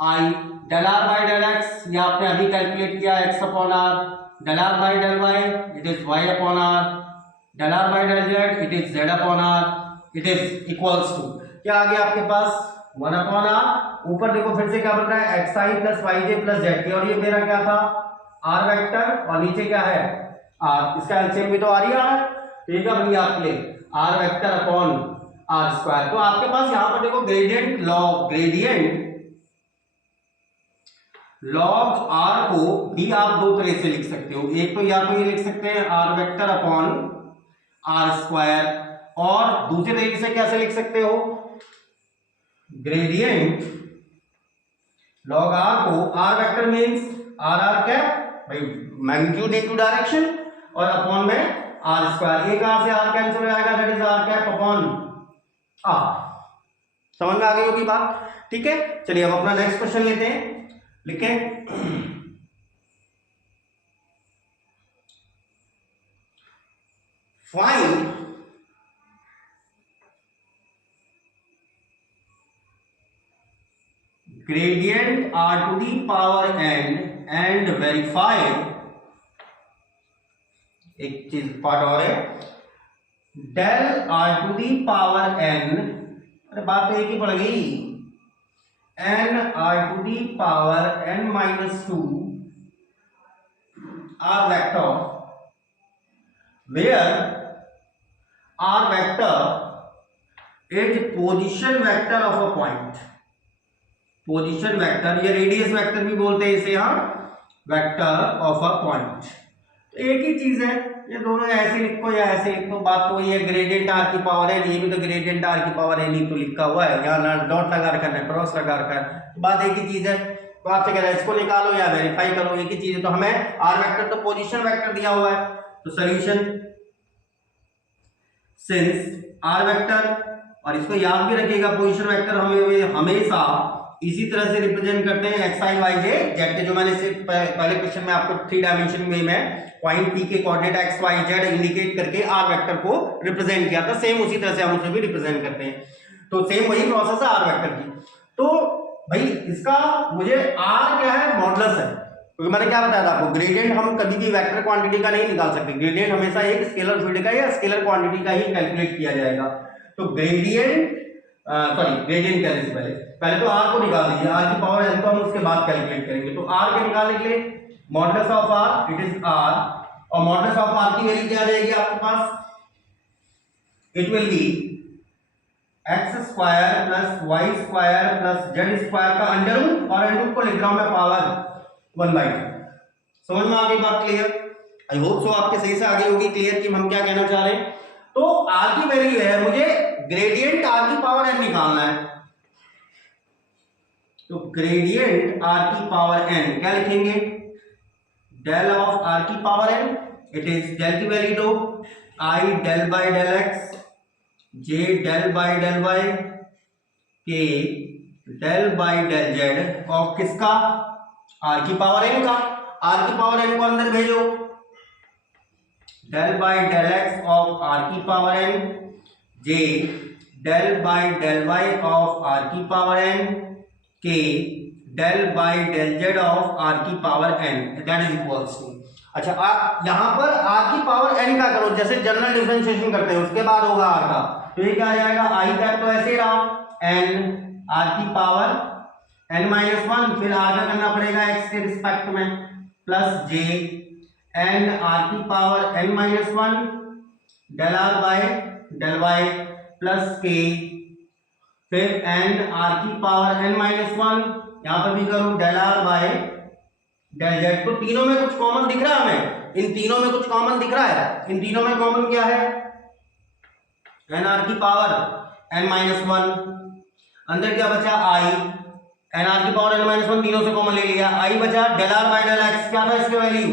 i del r by del x, ये आपने अभी कैलकुलेट किया x upon r, del r by del y it is y upon r, del r by del z it is z upon r, it is equals to क्या आ गया आपके पास 1/r, ऊपर देखो फिर से क्या बन रहा है एक्स आई प्लस वाई जे प्लस जेड के, और ये मेरा क्या था आर वेक्टर, और नीचे क्या है आर, इसका एलसीएम भी तो आर ही आ रहा है, तो ये क्या बन गया आपके लिए r vector upon r square. तो आपके पास यहां पर देखो ग्रेडियंट लॉग आर को भी आप दो तरह से लिख सकते हो। एक तो या तो ये लिख सकते हैं r vector upon r square, और दूसरे तरीके से कैसे लिख सकते हो, ग्रेडियंट लॉग आर को, r vector means r r cap भाई मैग्नीट्यूड इनटू डायरेक्शन, और अपॉन में आर स्क्वायर, एक आर से आर कैंसिल हो जाएगा, that is r cap upon r. समझ में आ गई होगी बात, ठीक है। चलिए अब अपना नेक्स्ट क्वेश्चन लेते हैं, लिखें find gradient r to the power n and verify, एक चीज पार्ट और है, del r to the power n, अरे बात तो एक ही पड़ गई, n r to the power n minus 2 r vector where r vector is position vector of a point, position vector या रेडियस वेक्टर भी बोलते हैं इसे यहाँ, वेक्टर ऑफ अ पॉइंट। तो एक ही चीज है, ये दोनों ऐसे लिखो या ऐसे लिखो, बात तो वही है, ग्रेडियंट आर की पावर है, ये भी तो ग्रेडियंट आर की पावर है, नहीं तो लिखा हुआ है यहाँ डॉट लगा रखा है, क्रॉस लगा रखा है, तो बात एक ही चीज है। तो आपसे कह रहा है इसको निकालो या वेरीफाई करो, एक ही चीज है। तो हमें आर वेक्टर तो पोजीशन वेक्टर दिया हुआ है, तो सोल्यूशन सिंस आर वेक्टर, और इसको याद भी रखिएगा पोजीशन वेक्टर हमें हमेशा इसी तरह से रिप्रेजेंट करते हैं x i y J Z, जो मैंने सिर्फ पहले क्वेश्चन में आपको 3 डायमेंशन में पॉइंट पी के coordinate x y z indicate करके आर वेक्टर को रिप्रेजेंट किया था, सेम उसी तरह से हम उसे भी रिप्रेजेंट करते हैं। तो सेम वही प्रोसेस है आर वेक्टर की। तो भाई इसका मुझे आर क्या है, मॉडुलस है, क्योंकि मैंने क्या बताया था आपको, ग्रेडियंट हम कभी भी वेक्टर क्वांटिटी का नहीं निकाल सकते, ग्रेडियंट हमेशा एक स्केलर फील्ड का या स्केलर क्वांटिटी का ही कैलकुलेट किया जाएगा। तो ग्रेडियंट ग्रेडियंट कहने से पहले तो आर को निकाल दीजिए, आर की पावर एन को हम उसके बाद कैलकुलेट करेंगे। तो आर के निकालने के लिए modulus of r, it is r, और मॉडुलस ऑफ आर की वैल्यू क्या आ जाएगी आपके पास, it will be x square plus y square plus z square का अंडर रूट, और अंडर रूट को लिख रहा हूं मैं पावर 1/2। समझ में आ गई बात, क्लियर? आई होप सो आपके सही से आ गई होगी क्लियर कि हम क्या कहना चाह रहे हैं। तो आर की वैल्यू है, मुझे ग्रेडियंट आर की पावर एन निकालना है, तो ग्रेडियंट आर की पावर एन क्या लिखेंगे, डेल ऑफ आर की power n, it is del की वैल्यू तो i del by del x, J del by del y, k del by del Z of किसका, आर की पावर एन का। आर की पावर एन को अंदर भेजो, del by del x of are की power n, J del by del Y of are की power n, k del by del Z of are की power n, that is equals to. अच्छा आप यहां पर आर की पावर एन का करो, जैसे जनरल डिफरेंशिएशन करते हैं उसके बाद होगा आर का, तो ये क्या आ जाएगा, आई कैप तो ऐसे ही रहा, एन आर की पावर एन माइनस 1, फिर आगे करना पड़ेगा एक्स के रिस्पेक्ट में, प्लस जे एन आर की power n minus 1 del r by del Y plus k, फिर एन आर की पावर एन माइनस 1, यहां पर भी करूं del r by del z. तो तीनों में कुछ कॉमन दिख रहा है हमें, इन तीनों में कुछ कॉमन दिख रहा है, इन तीनों में कॉमन क्या है, एन आर की पावर एन माइनस 1, अंदर क्या बचा आई, एन आर की पावर एन माइनस 1 तीनों से कॉमन ले लिया, आई बचा del r by del x, क्या था इसके value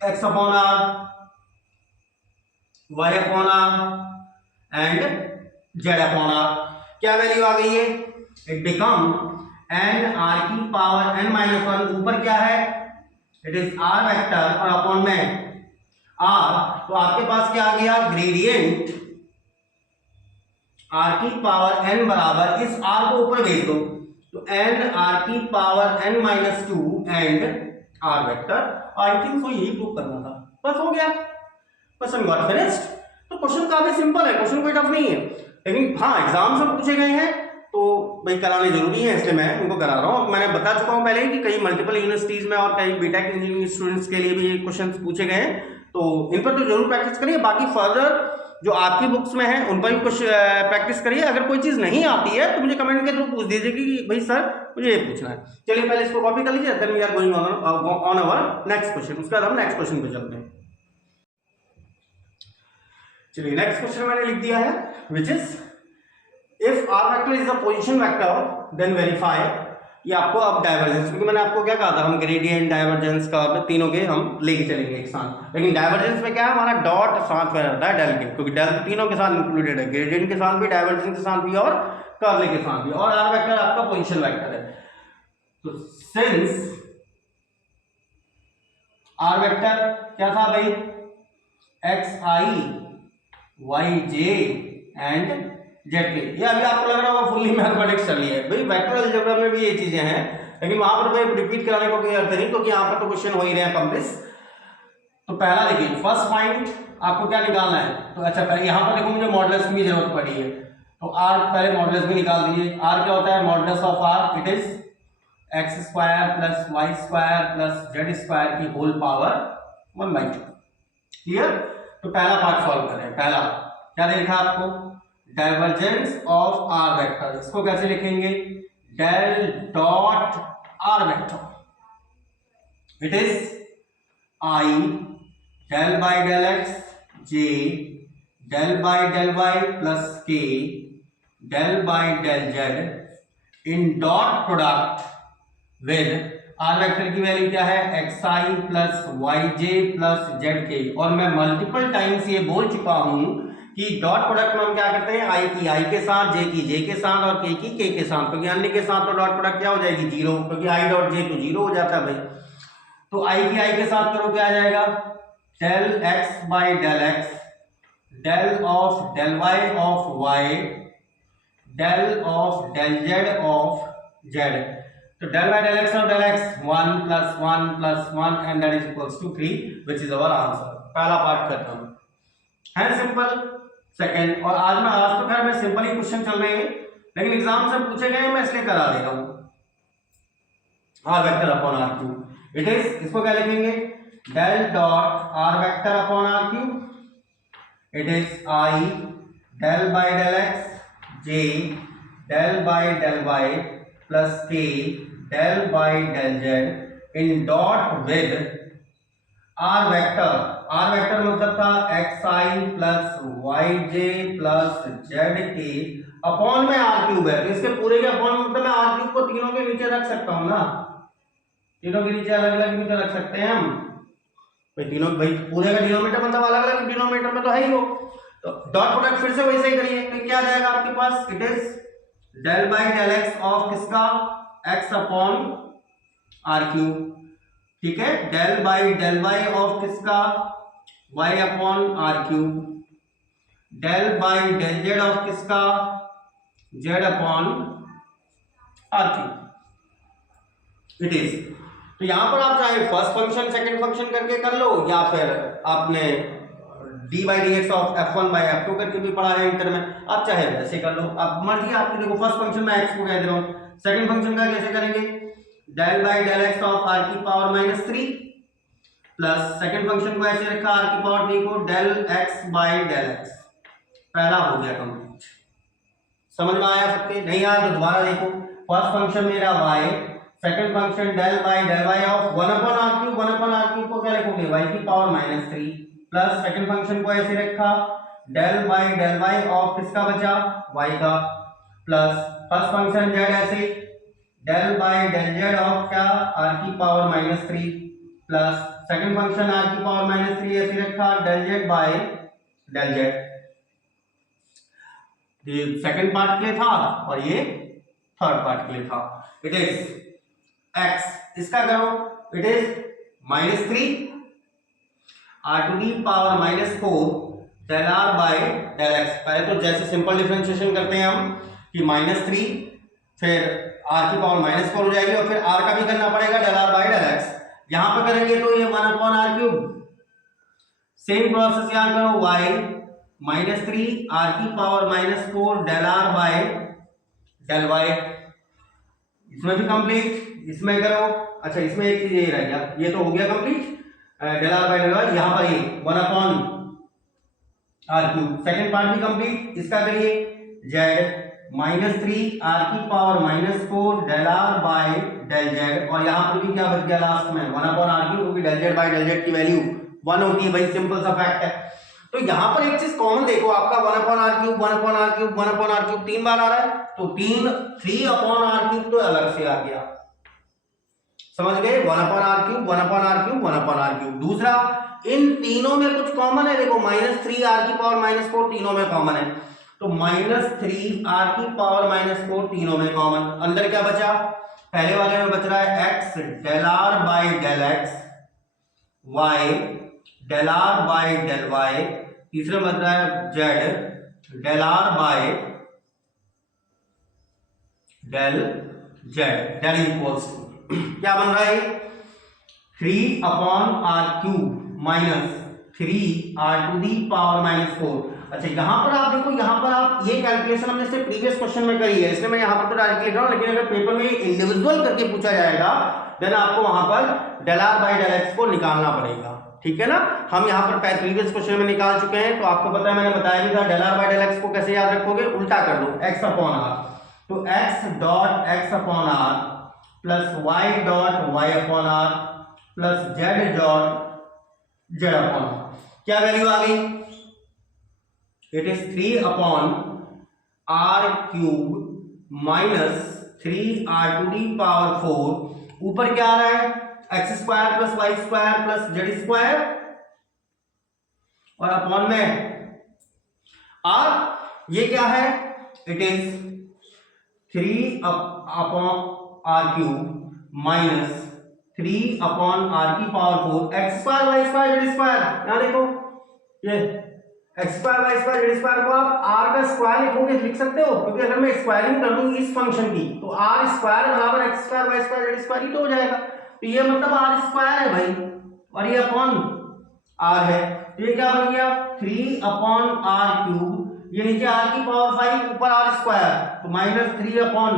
x upon r, y upon r and z upon r, क्या वैल्यू आ गई है, इट बिकम एन आर की पावर एन माइनस 1, ऊपर क्या है, इट इज आर वेक्टर और अपॉन में आर, तो आपके पास क्या आ गया, ग्रेडियंट आर की पावर एन बराबर, इस आर को ऊपर भेज दो, तो एन आर की power n minus 2 and r vector. I think so यही प्रूव करना था, बस हो गया, क्वेश्चन गॉट फिनिश्ड। तो क्वेश्चन काफी सिंपल है, क्वेश्चन कोई टफ नहीं है, लेकिन हाँ एग्जाम से पूछे गए हैं तो भाई कराने जरूरी है, इसलिए मैं उनको करा रहा हूँ। मैंने बता चुका हूँ पहले ही कि कई मल्टीपल यूनिवर्सिटीज में और कई बीटेक इंजीनियरिंग स्टूडेंट्स के लिए भी ये क्वेश्चन पूछे गए हैं, तो इन पर तो जरूर प्रैक्टिस करिए। बाकी फर्दर जो आपकी बुक्स में है उन पर भी कुछ प्रैक्टिस करिए। अगर कोई चीज़ नहीं आती है तो मुझे कमेंट के थ्रू पूछ दीजिए कि भाई सर मुझे ये पूछना है। चलिए पहले इसको कॉपी कर लीजिए, then we are going on our next question. उसके बाद हम नेक्स्ट क्वेश्चन पे चलते हैं। चलिए नेक्स्ट क्वेश्चन मैंने लिख दिया है, which is if r vector is a position vector then verify. ये आपको अब डाइवर्जेंस, क्योंकि मैंने आपको क्या कहा था, हम ग्रेडियंट डाइवर्जेंस का तीनों के हम लेके चलेंगे एक साथ। लेकिन डाइवर्जेंस में क्या है, हमारा डॉट साथ में रहता है डेल के, क्योंकि डेल तीनों के साथ इंक्लूडेड है, ग्रेडियंट के साथ भी, डाइवर्जेंस के साथ भी और कर्ल के साथ भी। और आर वेक्टर आपका पोजीशन वेक्टर है। तो सिंस आर वेक्टर क्या था भाई, x i y j and z k. ये अभी आपको लग रहा होगा फुल्ली मैथमेटिक्स चली है भाई, वेक्टर अलजेब्रा में भी ये चीजें हैं, लेकिन वहां पर कोई रिपीट कराने को कोई अर्थ नहीं, क्योंकि यहाँ पर तो क्वेश्चन हो ही रहे हैं कंप्लीट। तो पहला देखिए, फर्स्ट पॉइंट आपको क्या निकालना है। तो अच्छा पहले यहाँ पर देखो मुझे मॉडुलस की भी जरूरत पड़ी है, तो आर पहले मॉडुलस भी निकाल दीजिए। आर क्या होता है, modulus of r it is x square plus y square plus z square की होल पावर 1/2। क्लियर। तो पहला पार्ट सॉल्व करें। पहला क्या देखा आपको, डाइवर्जेंस ऑफ आर वेक्टर। इसको कैसे लिखेंगे, del dot R vector it is I del by del x J del by del Y plus के del by del Z in dot product with R vector की वैल्यू क्या है, एक्स आई प्लस वाई जे प्लस जेड के। और मैं मल्टीपल टाइम्स ये बोल चुका हूं कि डॉट प्रोडक्ट में हम क्या करते हैं, आई की आई के साथ, जे की जे के साथ और के की के के साथ, क्योंकि अन्य के साथ तो डॉट प्रोडक्ट क्या हो जाएगी, जीरो, क्योंकि आई डॉट जे तो जीरो हो जाता है भाई। तो आई की आई के साथ करो क्या आ जाएगा, del x by del x del of del Y of y del of del Z of z. तो डेल बाय डेल एक्स और del x 1 + 1 + 1 and that is equals to 3 which is our answer. पहला पार्ट खत्म है, सिंपल। सेकंड, और आज तो खैर मैं सिंपल ही क्वेश्चन चल रहे हैं, लेकिन एग्जाम से पूछे गए मैं इसलिए करा दे रहा हूं। Are vector upon are cube it is, इसको क्या लिखेंगे, del dot R vector upon are cube it is I del by del x J del by del Y plus के del by del Z in dot with R vector. R vector मतलब था एक्स आई प्लस वाई जे प्लस जेड के अपॉन में आर क्यूब है, तो इसके पूरे के अपॉन मतलब मैं आर क्यूब को तीनों के नीचे रख सकता हूं ना, तीनों के नीचे अलग अलग नीचे रख सकते हैं हम भाई। तीनों भाई पूरे का डिनोमिनेटर मतलब अलग अलग डिनोमिनेटर में तो है ही वो। तो डॉट प्रोडक्ट फिर से वैसे ही करिए, तो क्या आ जाएगा आपके पास, it is del by del x of किसका, एक्स अपॉन आर क्यूब। ठीक है, del by del Y of किसका, y upon are cube. Del by del Z of किसका, z upon are cube it is. तो यहां पर आप चाहे फर्स्ट फंक्शन सेकंड फंक्शन करके कर लो, या फिर आपने D by D x of f1 by f2 करके भी पढ़ा है इंटर में, आप चाहे वैसे कर लो, आप मर्जी आपकी। देखो फर्स्ट फंक्शन में x को कह दे रहा हूं, सेकंड फंक्शन का कैसे करेंगे, del by del x of are की पावर -3 प्लस सेकंड फंक्शन को ऐसे रखा आर की पावर 3 को del x by del x. पहला हो गया कंप्लीट, समझ में आया सबके, नहीं आया तो दोबारा देखो। फर्स्ट फंक्शन मेरा y, second function del by del y of 1 upon are cube. 1 upon are cube को क्या लिखोगे, y की पावर -3 प्लस सेकंड फंक्शन को ऐसे रखा del by del y of किसका बचा, y का, प्लस फर्स्ट फंक्शन z ऐसे del by del z of क्या, r की power -3 plus second function r की पावर -3 ऐसे रखा del z by del z। ये सेकंड पार्ट के लिए था और ये थर्ड पार्ट के लिए था। इट इज x, इसका करो, it is -3 r to the power -4 del r by del x। पहले तो जैसे सिंपल डिफरेंशिएशन करते हैं हम कि -3 फिर r की पावर -4 हो जाएगी और फिर r का भी करना पड़ेगा del r by del x। यहां पे करेंगे तो ये 1 upon are cube, same process यहां करो, y -3 r की power -4 del r by del y। इसमें भी कंप्लीट, इसमें करो, अच्छा इसमें एक चीज ये रह गया, ये तो हो गया complete del r by del y। यहां पर ये 1 upon are cube. Second part भी कंप्लीट, इसका करिए जेड माइनस 3 आर की power minus 4 del r by del z, और यहाँ पर भी क्या बच गया लास्ट में 1 अपॉन आर क्यूब, क्योंकि del z by del z की वैल्यू 1 होती है भाई, सिंपल सा फैक्ट है। तो यहाँ पर एक चीज कॉमन देखो, आपका 1 upon are cube 1 upon are cube 1 upon are cube 3 बार आ रहा है, तो 3 अपॉन आर क्यूब तो अलग से आ गया, समझ गए, 1 upon are cube 1 upon are cube 1 upon are cube. दूसरा, इन तीनों में कुछ कॉमन है, देखो -3 आर की पावर -4 तीनों में कॉमन है, तो -3 आर की पावर -4 तीनों में कॉमन। अंदर क्या बचा, पहले वाले में बच रहा है x del r by del x, y del r by del y, तीसरे में बच रहा है z del r by del z, del equals to क्या बन रहा है 3 upon are cube minus 3 r to the power -4। अच्छा यहां पर आप देखो, यहां पर आप ये कैलकुलेशन हमने से प्रीवियस क्वेश्चन में करी है, इसलिए मैं यहां पर तो डायरेक्टली लिख रहा हूं, लेकिन अगर पेपर में इंडिविजुअल करके पूछा जाएगा देन आपको वहां पर del r by del x को निकालना पड़ेगा, ठीक है ना। हम यहां पर प्रीवियस क्वेश्चन में निकाल चुके हैं, तो आपको पता है मैंने बताया भी था, del r by del x को कैसे याद रखोगे, उल्टा कर दो x अपॉन आर, तो x dot x upon r plus y dot y upon r plus z dot z upon r, क्या वैल्यू आ गई, it is 3 upon are cube minus 3 r to the power 4, ऊपर क्या आ रहा है x square plus y square plus z square, और अपॉन में आर, ये क्या है, it is 3 upon are cube minus 3 upon R की power 4 X square Y square Z square, यहां देखो ये X square Y square Z square को आप आर का स्क्वायर लिखोगे, लिख सकते हो, क्योंकि अगर मैं स्क्वायरिंग कर दूं इस फंक्शन की तो आर स्क्वायर बराबर X square Y square Z square ही तो हो जाएगा, तो ये मतलब आर स्क्वायर है भाई, और ये अपॉन आर है, तो ये क्या बन गया 3 अपॉन आर क्यूब, ये नीचे आर की पावर 5 ऊपर आर स्क्वायर, तो -3 upon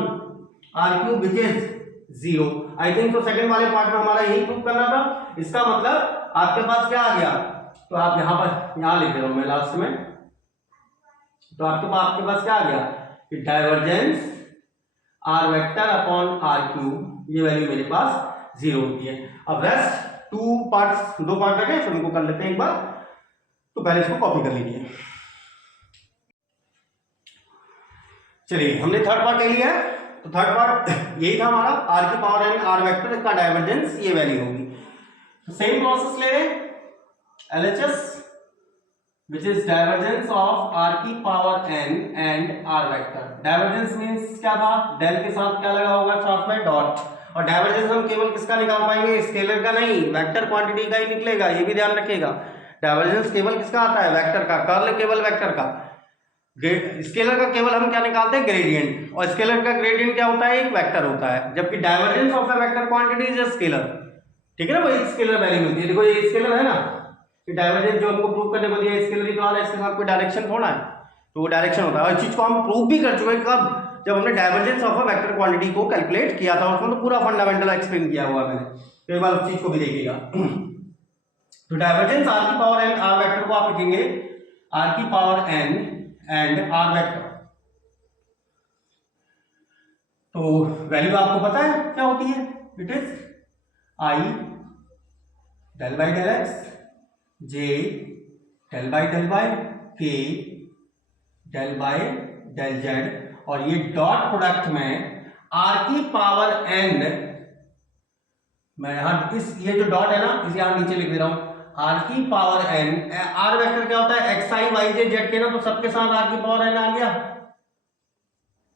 are cube which is 0। I think तो सेकंड वाले पार्ट में हमारा यही प्रूव करना था, इसका मतलब आपके पास क्या आ गया, तो आप यहां पर यहां लिख रहा हूं मैं लास्ट में, तो आपके पास क्या आ गया कि divergence r vector upon are cube, ये वैल्यू मेरे पास 0 होती है। अब रेस्ट दो पार्ट रखे, तो इनको कर लेते हैं एक बार, तो पहले इसको कॉपी कर लीजिए। चलिए हमने थर्ड पार्ट ले लिया है, तो थर्ड पार्ट यही था हमारा, आर की पावर एन आर वेक्टर, इसका डाइवर्जेंस ये वैल्यू होगी। सेम प्रोसेस ले रहे LHS which is divergence of r की power n and r vector। Divergence means क्या था, डेल के साथ क्या लगा होगा साथ में डॉट, और डाइवर्जेंस हम केवल किसका निकाल पाएंगे, स्केलर का नहीं, वेक्टर क्वांटिटी का ही निकलेगा, ये भी ध्यान रखिएगा। डाइवर्जेंस केवल किसका आता है, वेक्टर का, कर्ल केवल वेक्टर का, स्केलर का केवल हम क्या निकालते हैं ग्रेडियंट, और स्केलर का ग्रेडियंट क्या होता है, एक वेक्टर होता है, जबकि divergence of a vector quantity is a scalar, ठीक है ना, वही स्केलर वैल्यू मिलती है। देखो ये स्केलर है ना, कि डाइवर्जेंस जो हमको प्रूव करने को दिया स्केलर ही तो आ रहा है, इसके साथ कोई डायरेक्शन थोड़ा है, तो वो डायरेक्शन होता है, और इस चीज को हम प्रूव भी कर चुके हैं कब, जब हमने divergence of a vector quantity को कैलकुलेट किया था, उसमें तो पूरा फंडामेंटल एक्सप्लेन किया हुआ मैंने, तो एक बार उस चीज को भी देखिएगा। तो डाइवर्जेंस आर की पावर एन आर वेक्टर को आप लिखेंगे आर की power N and r vector, तो वैल्यू आपको पता है क्या होती है, it is I del by del x, J del by k del by del z, और ये डॉट प्रोडक्ट में आर की पावर एन, मैं यहां इस ये जो डॉट है ना इसे यहां नीचे लिख दे रहा हूं, आर की पावर एन, आर वेक्टर क्या होता है X i y J Z के ना, तो सबके साथ आर की पावर एन आ गया,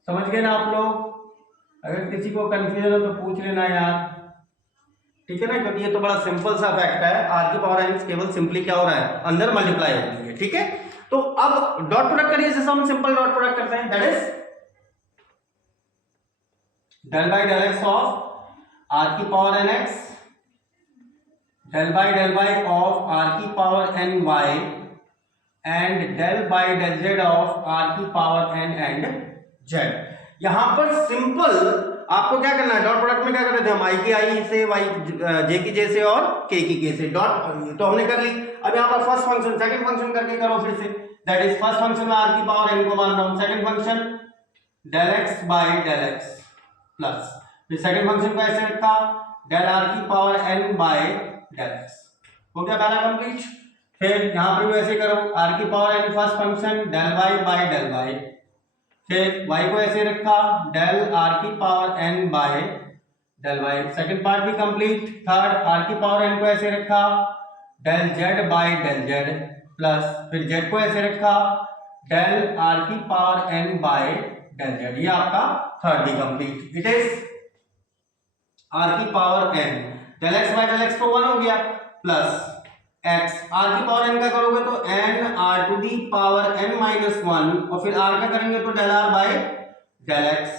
समझ गए ना आप लोग। अगर किसी को कंफ्यूजन हो तो पूछ लेना यार, ठीक है ना, क्योंकि ये तो बड़ा सिंपल सा फैक्ट है, आर की पावर एन केवल सिंपली क्या हो रहा है, अंदर मल्टीप्लाई हो रही है, ठीक है। तो अब डॉट प्रोडक्ट करिए, जैसे हम सिंपल डॉट प्रोडक्ट करते हैं, that is del by del x of are की power N X, del by of are की power N Y, and del by del Z of are की पावर एन एंड जेड। यहां पर सिंपल आपको क्या करना है, डॉट प्रोडक्ट में क्या कर रहे थे हम, आई की आई से, वाई जे की जे से और के की के से, डॉट तो हमने कर ली। अब यहाँ पर फर्स्ट फंक्शन सेकंड फंक्शन करके करो फिर से, दैट इज फर्स्ट फंक्शन में आर की पावर एन को मान रहा हूं, second function del x by del x plus, फिर सेकंड फंक्शन को ऐसे रखा डेल आर की power n by del x, हो गया पहला कंप्लीट। फिर यहाँ पर भी ऐसे करो, आर की power n first function del y by del y, फिर y को ऐसे रखा डेल आर की power n by del y, second part भी कंप्लीट। थर्ड आर की पावर n को ऐसे रखा del z by del z plus, फिर z को ऐसे रखा डेल आर की power n by del z, ये आपका थर्ड भी कंप्लीट। इट इज आर की power n del x bye del x तो 1 हो गया प्लस x आर की पावर n का करोगे तो n r to the power n minus 1 और फिर r का करेंगे तो del r by del x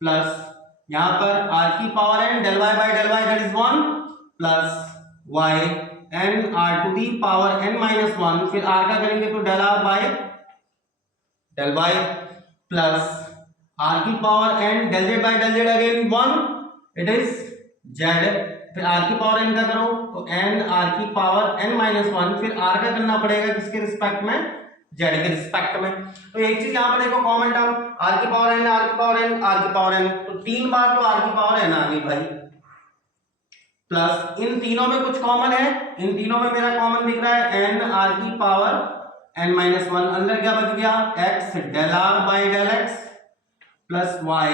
plus यहां पर r की power n del y by del y that is 1 plus y n r to the power n minus 1, फिर r का करेंगे तो del r by del y plus r की power n del z by del z again 1, it is z, फिर r की पावर n का करो तो n r की पावर n माइनस 1, फिर r का करना पड़ेगा किसके रिस्पेक्ट में, z के रिस्पेक्ट में। तो एक चीज यहाँ पर देखो कॉमन टर्म r की पावर n, r की पावर n, r की पावर n, तो 3 बार तो r की पावर n आ गई भाई, प्लस इन तीनों में कुछ कॉमन है, इन तीनों में मेरा कॉमन दिख रहा है n r की पावर n माइनस 1, अंदर क्या बच गया x del r by del x plus y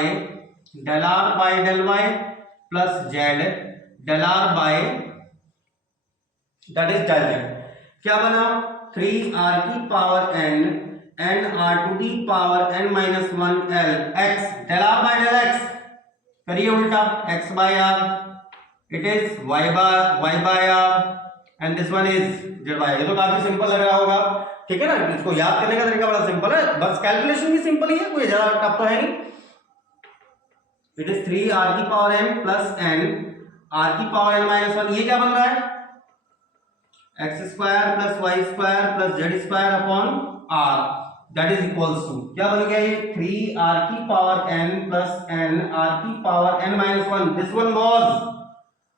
del r by del y plus z del r by that is del z, क्या बना 3r की power n n r to the power n minus 1 l x del r by del x, करिए उल्टा x by r, it is y by r and this one is z bye, ये तो काफी सिंपल लग रहा होगा, ठीक है ना। इसको याद करने का तरीका बड़ा सिंपल है, बस कैलकुलेशन भी सिंपल ही है, कोई ज्यादा टफ तो है नहीं। इट इज 3r की power n plus n r की पावर n माइनस 1, ये क्या बन रहा है x square plus y square plus z square upon r, that is equals to क्या बन गया ये 3r की power n plus n r की power n minus 1, this one was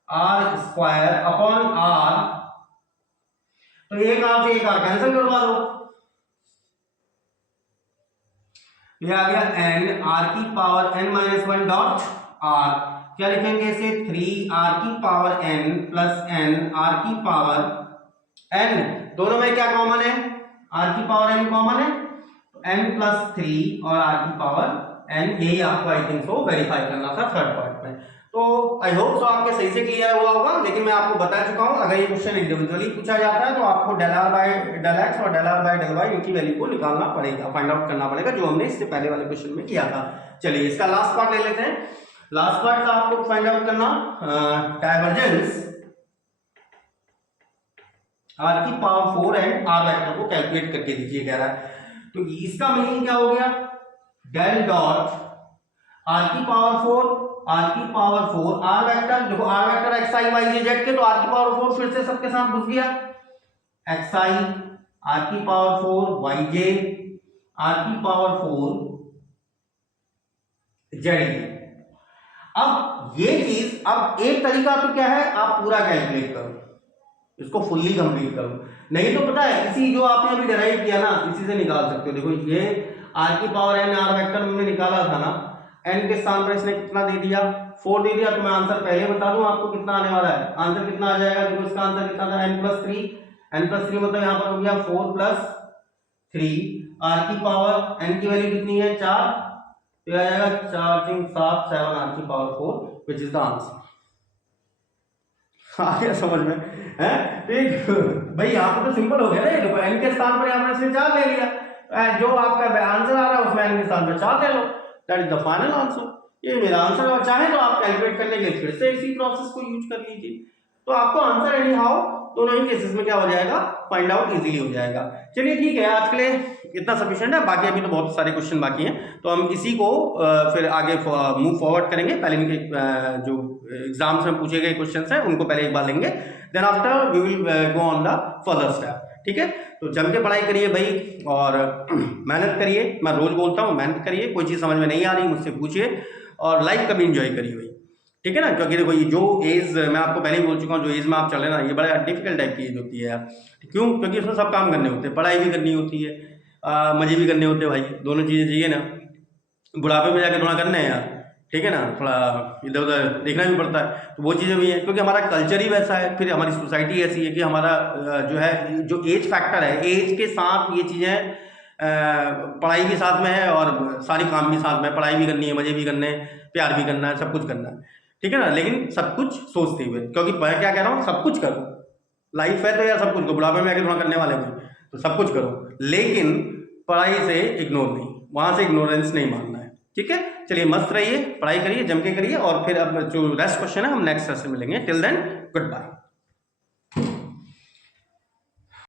r square upon r, तो एक r से एक r कैंसिल करवा दो, ये आ गया n r की power n minus 1 dot r, क्या लिखेंगे इसे 3r की power n plus n r की पावर n, दोनों में क्या कॉमन है r की पावर n कॉमन है, n प्लस 3 और r की पावर n, यही आपको आई थिंक सो वेरीफाई करना था थर्ड पार्ट में। तो आई होप सो आपके सही से क्लियर हुआ होगा, लेकिन मैं आपको बता चुका हूं अगर ये क्वेश्चन इंडिविजुअली पूछा जाता है तो आपको del r by del x और del r by del y इनकी वैल्यू को निकालना पड़ेगा, फाइंड आउट करना पड़ेगा, जो हमने इससे पहले वाले क्वेश्चन में किया था। चलिए इसका लास्ट पार्ट ले लेते हैं। लास्ट पार्ट का आपको फाइंड आउट करना डाइवर्जेंस r की पावर 4 एंड r वेक्टर को कैलकुलेट करके दीजिए कह रहा है, तो इसका मीनिंग क्या हो गया डेल डॉट r की पावर 4 r की पावर 4 r वेक्टर, देखो r vector x i y j z के, तो r की पावर 4 फिर से सबके साथ घुस गया x i r की पावर 4 y j r की पावर 4 z k। अब ये चीज, अब एक तरीका तो क्या है आप पूरा कैलकुलेट करो, इसको फुल्ली कंप्लीट करो, नहीं तो पता है इसी जो आपने अभी डिराइव किया ना इसी से निकाल सकते हो। देखो ये r की पावर n r वेक्टर हमने निकाला था ना, n के स्थान पर इसने कितना दे दिया 4 दे दिया, तो मैं आंसर पहले बता दूं आपको कितना आने वाला है, आंसर कितना आ जाएगा, देखो इसका आंसर कितना था n प्लस 3 मतलब यहाँ पर हो गया 4 प्लस 3, r की पावर n की वैल्यू कितनी है 4, तो आ जाएगा 4 3 7 7 r की power 4 which is the answer. आ गया समझ में है, ठीक भाई यहाँ पर तो सिंपल हो गया ना, देखो n के स्थान पर यहाँ पर इसने 4 ले लिया, जो आपका आंसर आ रहा है उसमें n के स्थान पर 4 ले लो, that is the final answer, ये मेरा आंसर। और चाहे तो आप कैलकुलेट करने के लिए फिर से इसी प्रोसेस को यूज कर लीजिए, तो आपको आंसर एनी हाउ दोनों ही केसेस में क्या हो जाएगा फाइंड आउट इजीली हो जाएगा। चलिए ठीक है, आज के लिए इतना सफिशिएंट है, बाकी अभी तो बहुत सारे क्वेश्चन बाकी हैं, तो हम इसी को फिर आगे मूव फॉरवर्ड करेंगे। पहले इनके जो एग्जाम्स में पूछे गए क्वेश्चन हैं उनको पहले एक बार लेंगे, then after we will go on the further step, ठीक है। तो जम के पढ़ाई करिए भाई और मेहनत करिए, मैं रोज बोलता हूँ मेहनत करिए, कोई चीज़ समझ में नहीं आ रही मुझसे पूछिए, और लाइफ कभी इंजॉय करी हुई, ठीक है ना। क्योंकि देखो ये जो एज मैं आपको पहले ही बोल चुका हूँ, जो एज में आप चल रहे हैं ना, ये बड़ा डिफिकल्ट टाइप की एज होती है यार। क्यों? क्योंकि उसमें सब काम करने होते हैं, पढ़ाई भी करनी होती है, मजे भी करने होते हैं भाई, दोनों चीज़ें चाहिए ना। बुढ़ापे में जाके थोड़ा करने हैं यार, ठीक है ना, थोड़ा इधर उधर देखना भी पड़ता है, तो वो चीज़ें भी हैं। क्योंकि हमारा कल्चर ही वैसा है, फिर हमारी सोसाइटी ऐसी है कि हमारा जो है जो एज फैक्टर है, एज के साथ ये चीज़ें पढ़ाई भी साथ में है और सारी काम भी साथ में है, पढ़ाई भी करनी है, मज़े भी करने हैं, प्यार भी करना है, सब कुछ करना है, ठीक है ना। लेकिन सब कुछ सोचते हुए, क्योंकि मैं क्या कह रहा हूँ, सब कुछ करो, लाइफ है तो यार सब कुछ करो, बुढ़ापे में आके थोड़ा करने वाले कोई, तो सब कुछ करो, लेकिन पढ़ाई से इग्नोर नहीं, वहाँ से इग्नोरेंस नहीं मानना है, ठीक है। चलिए मस्त रहिए, पढ़ाई करिए, जम के करिए, और फिर अब जो रेस्ट क्वेश्चन है हम नेक्स्ट सेशन में लेंगे। Till then good bye.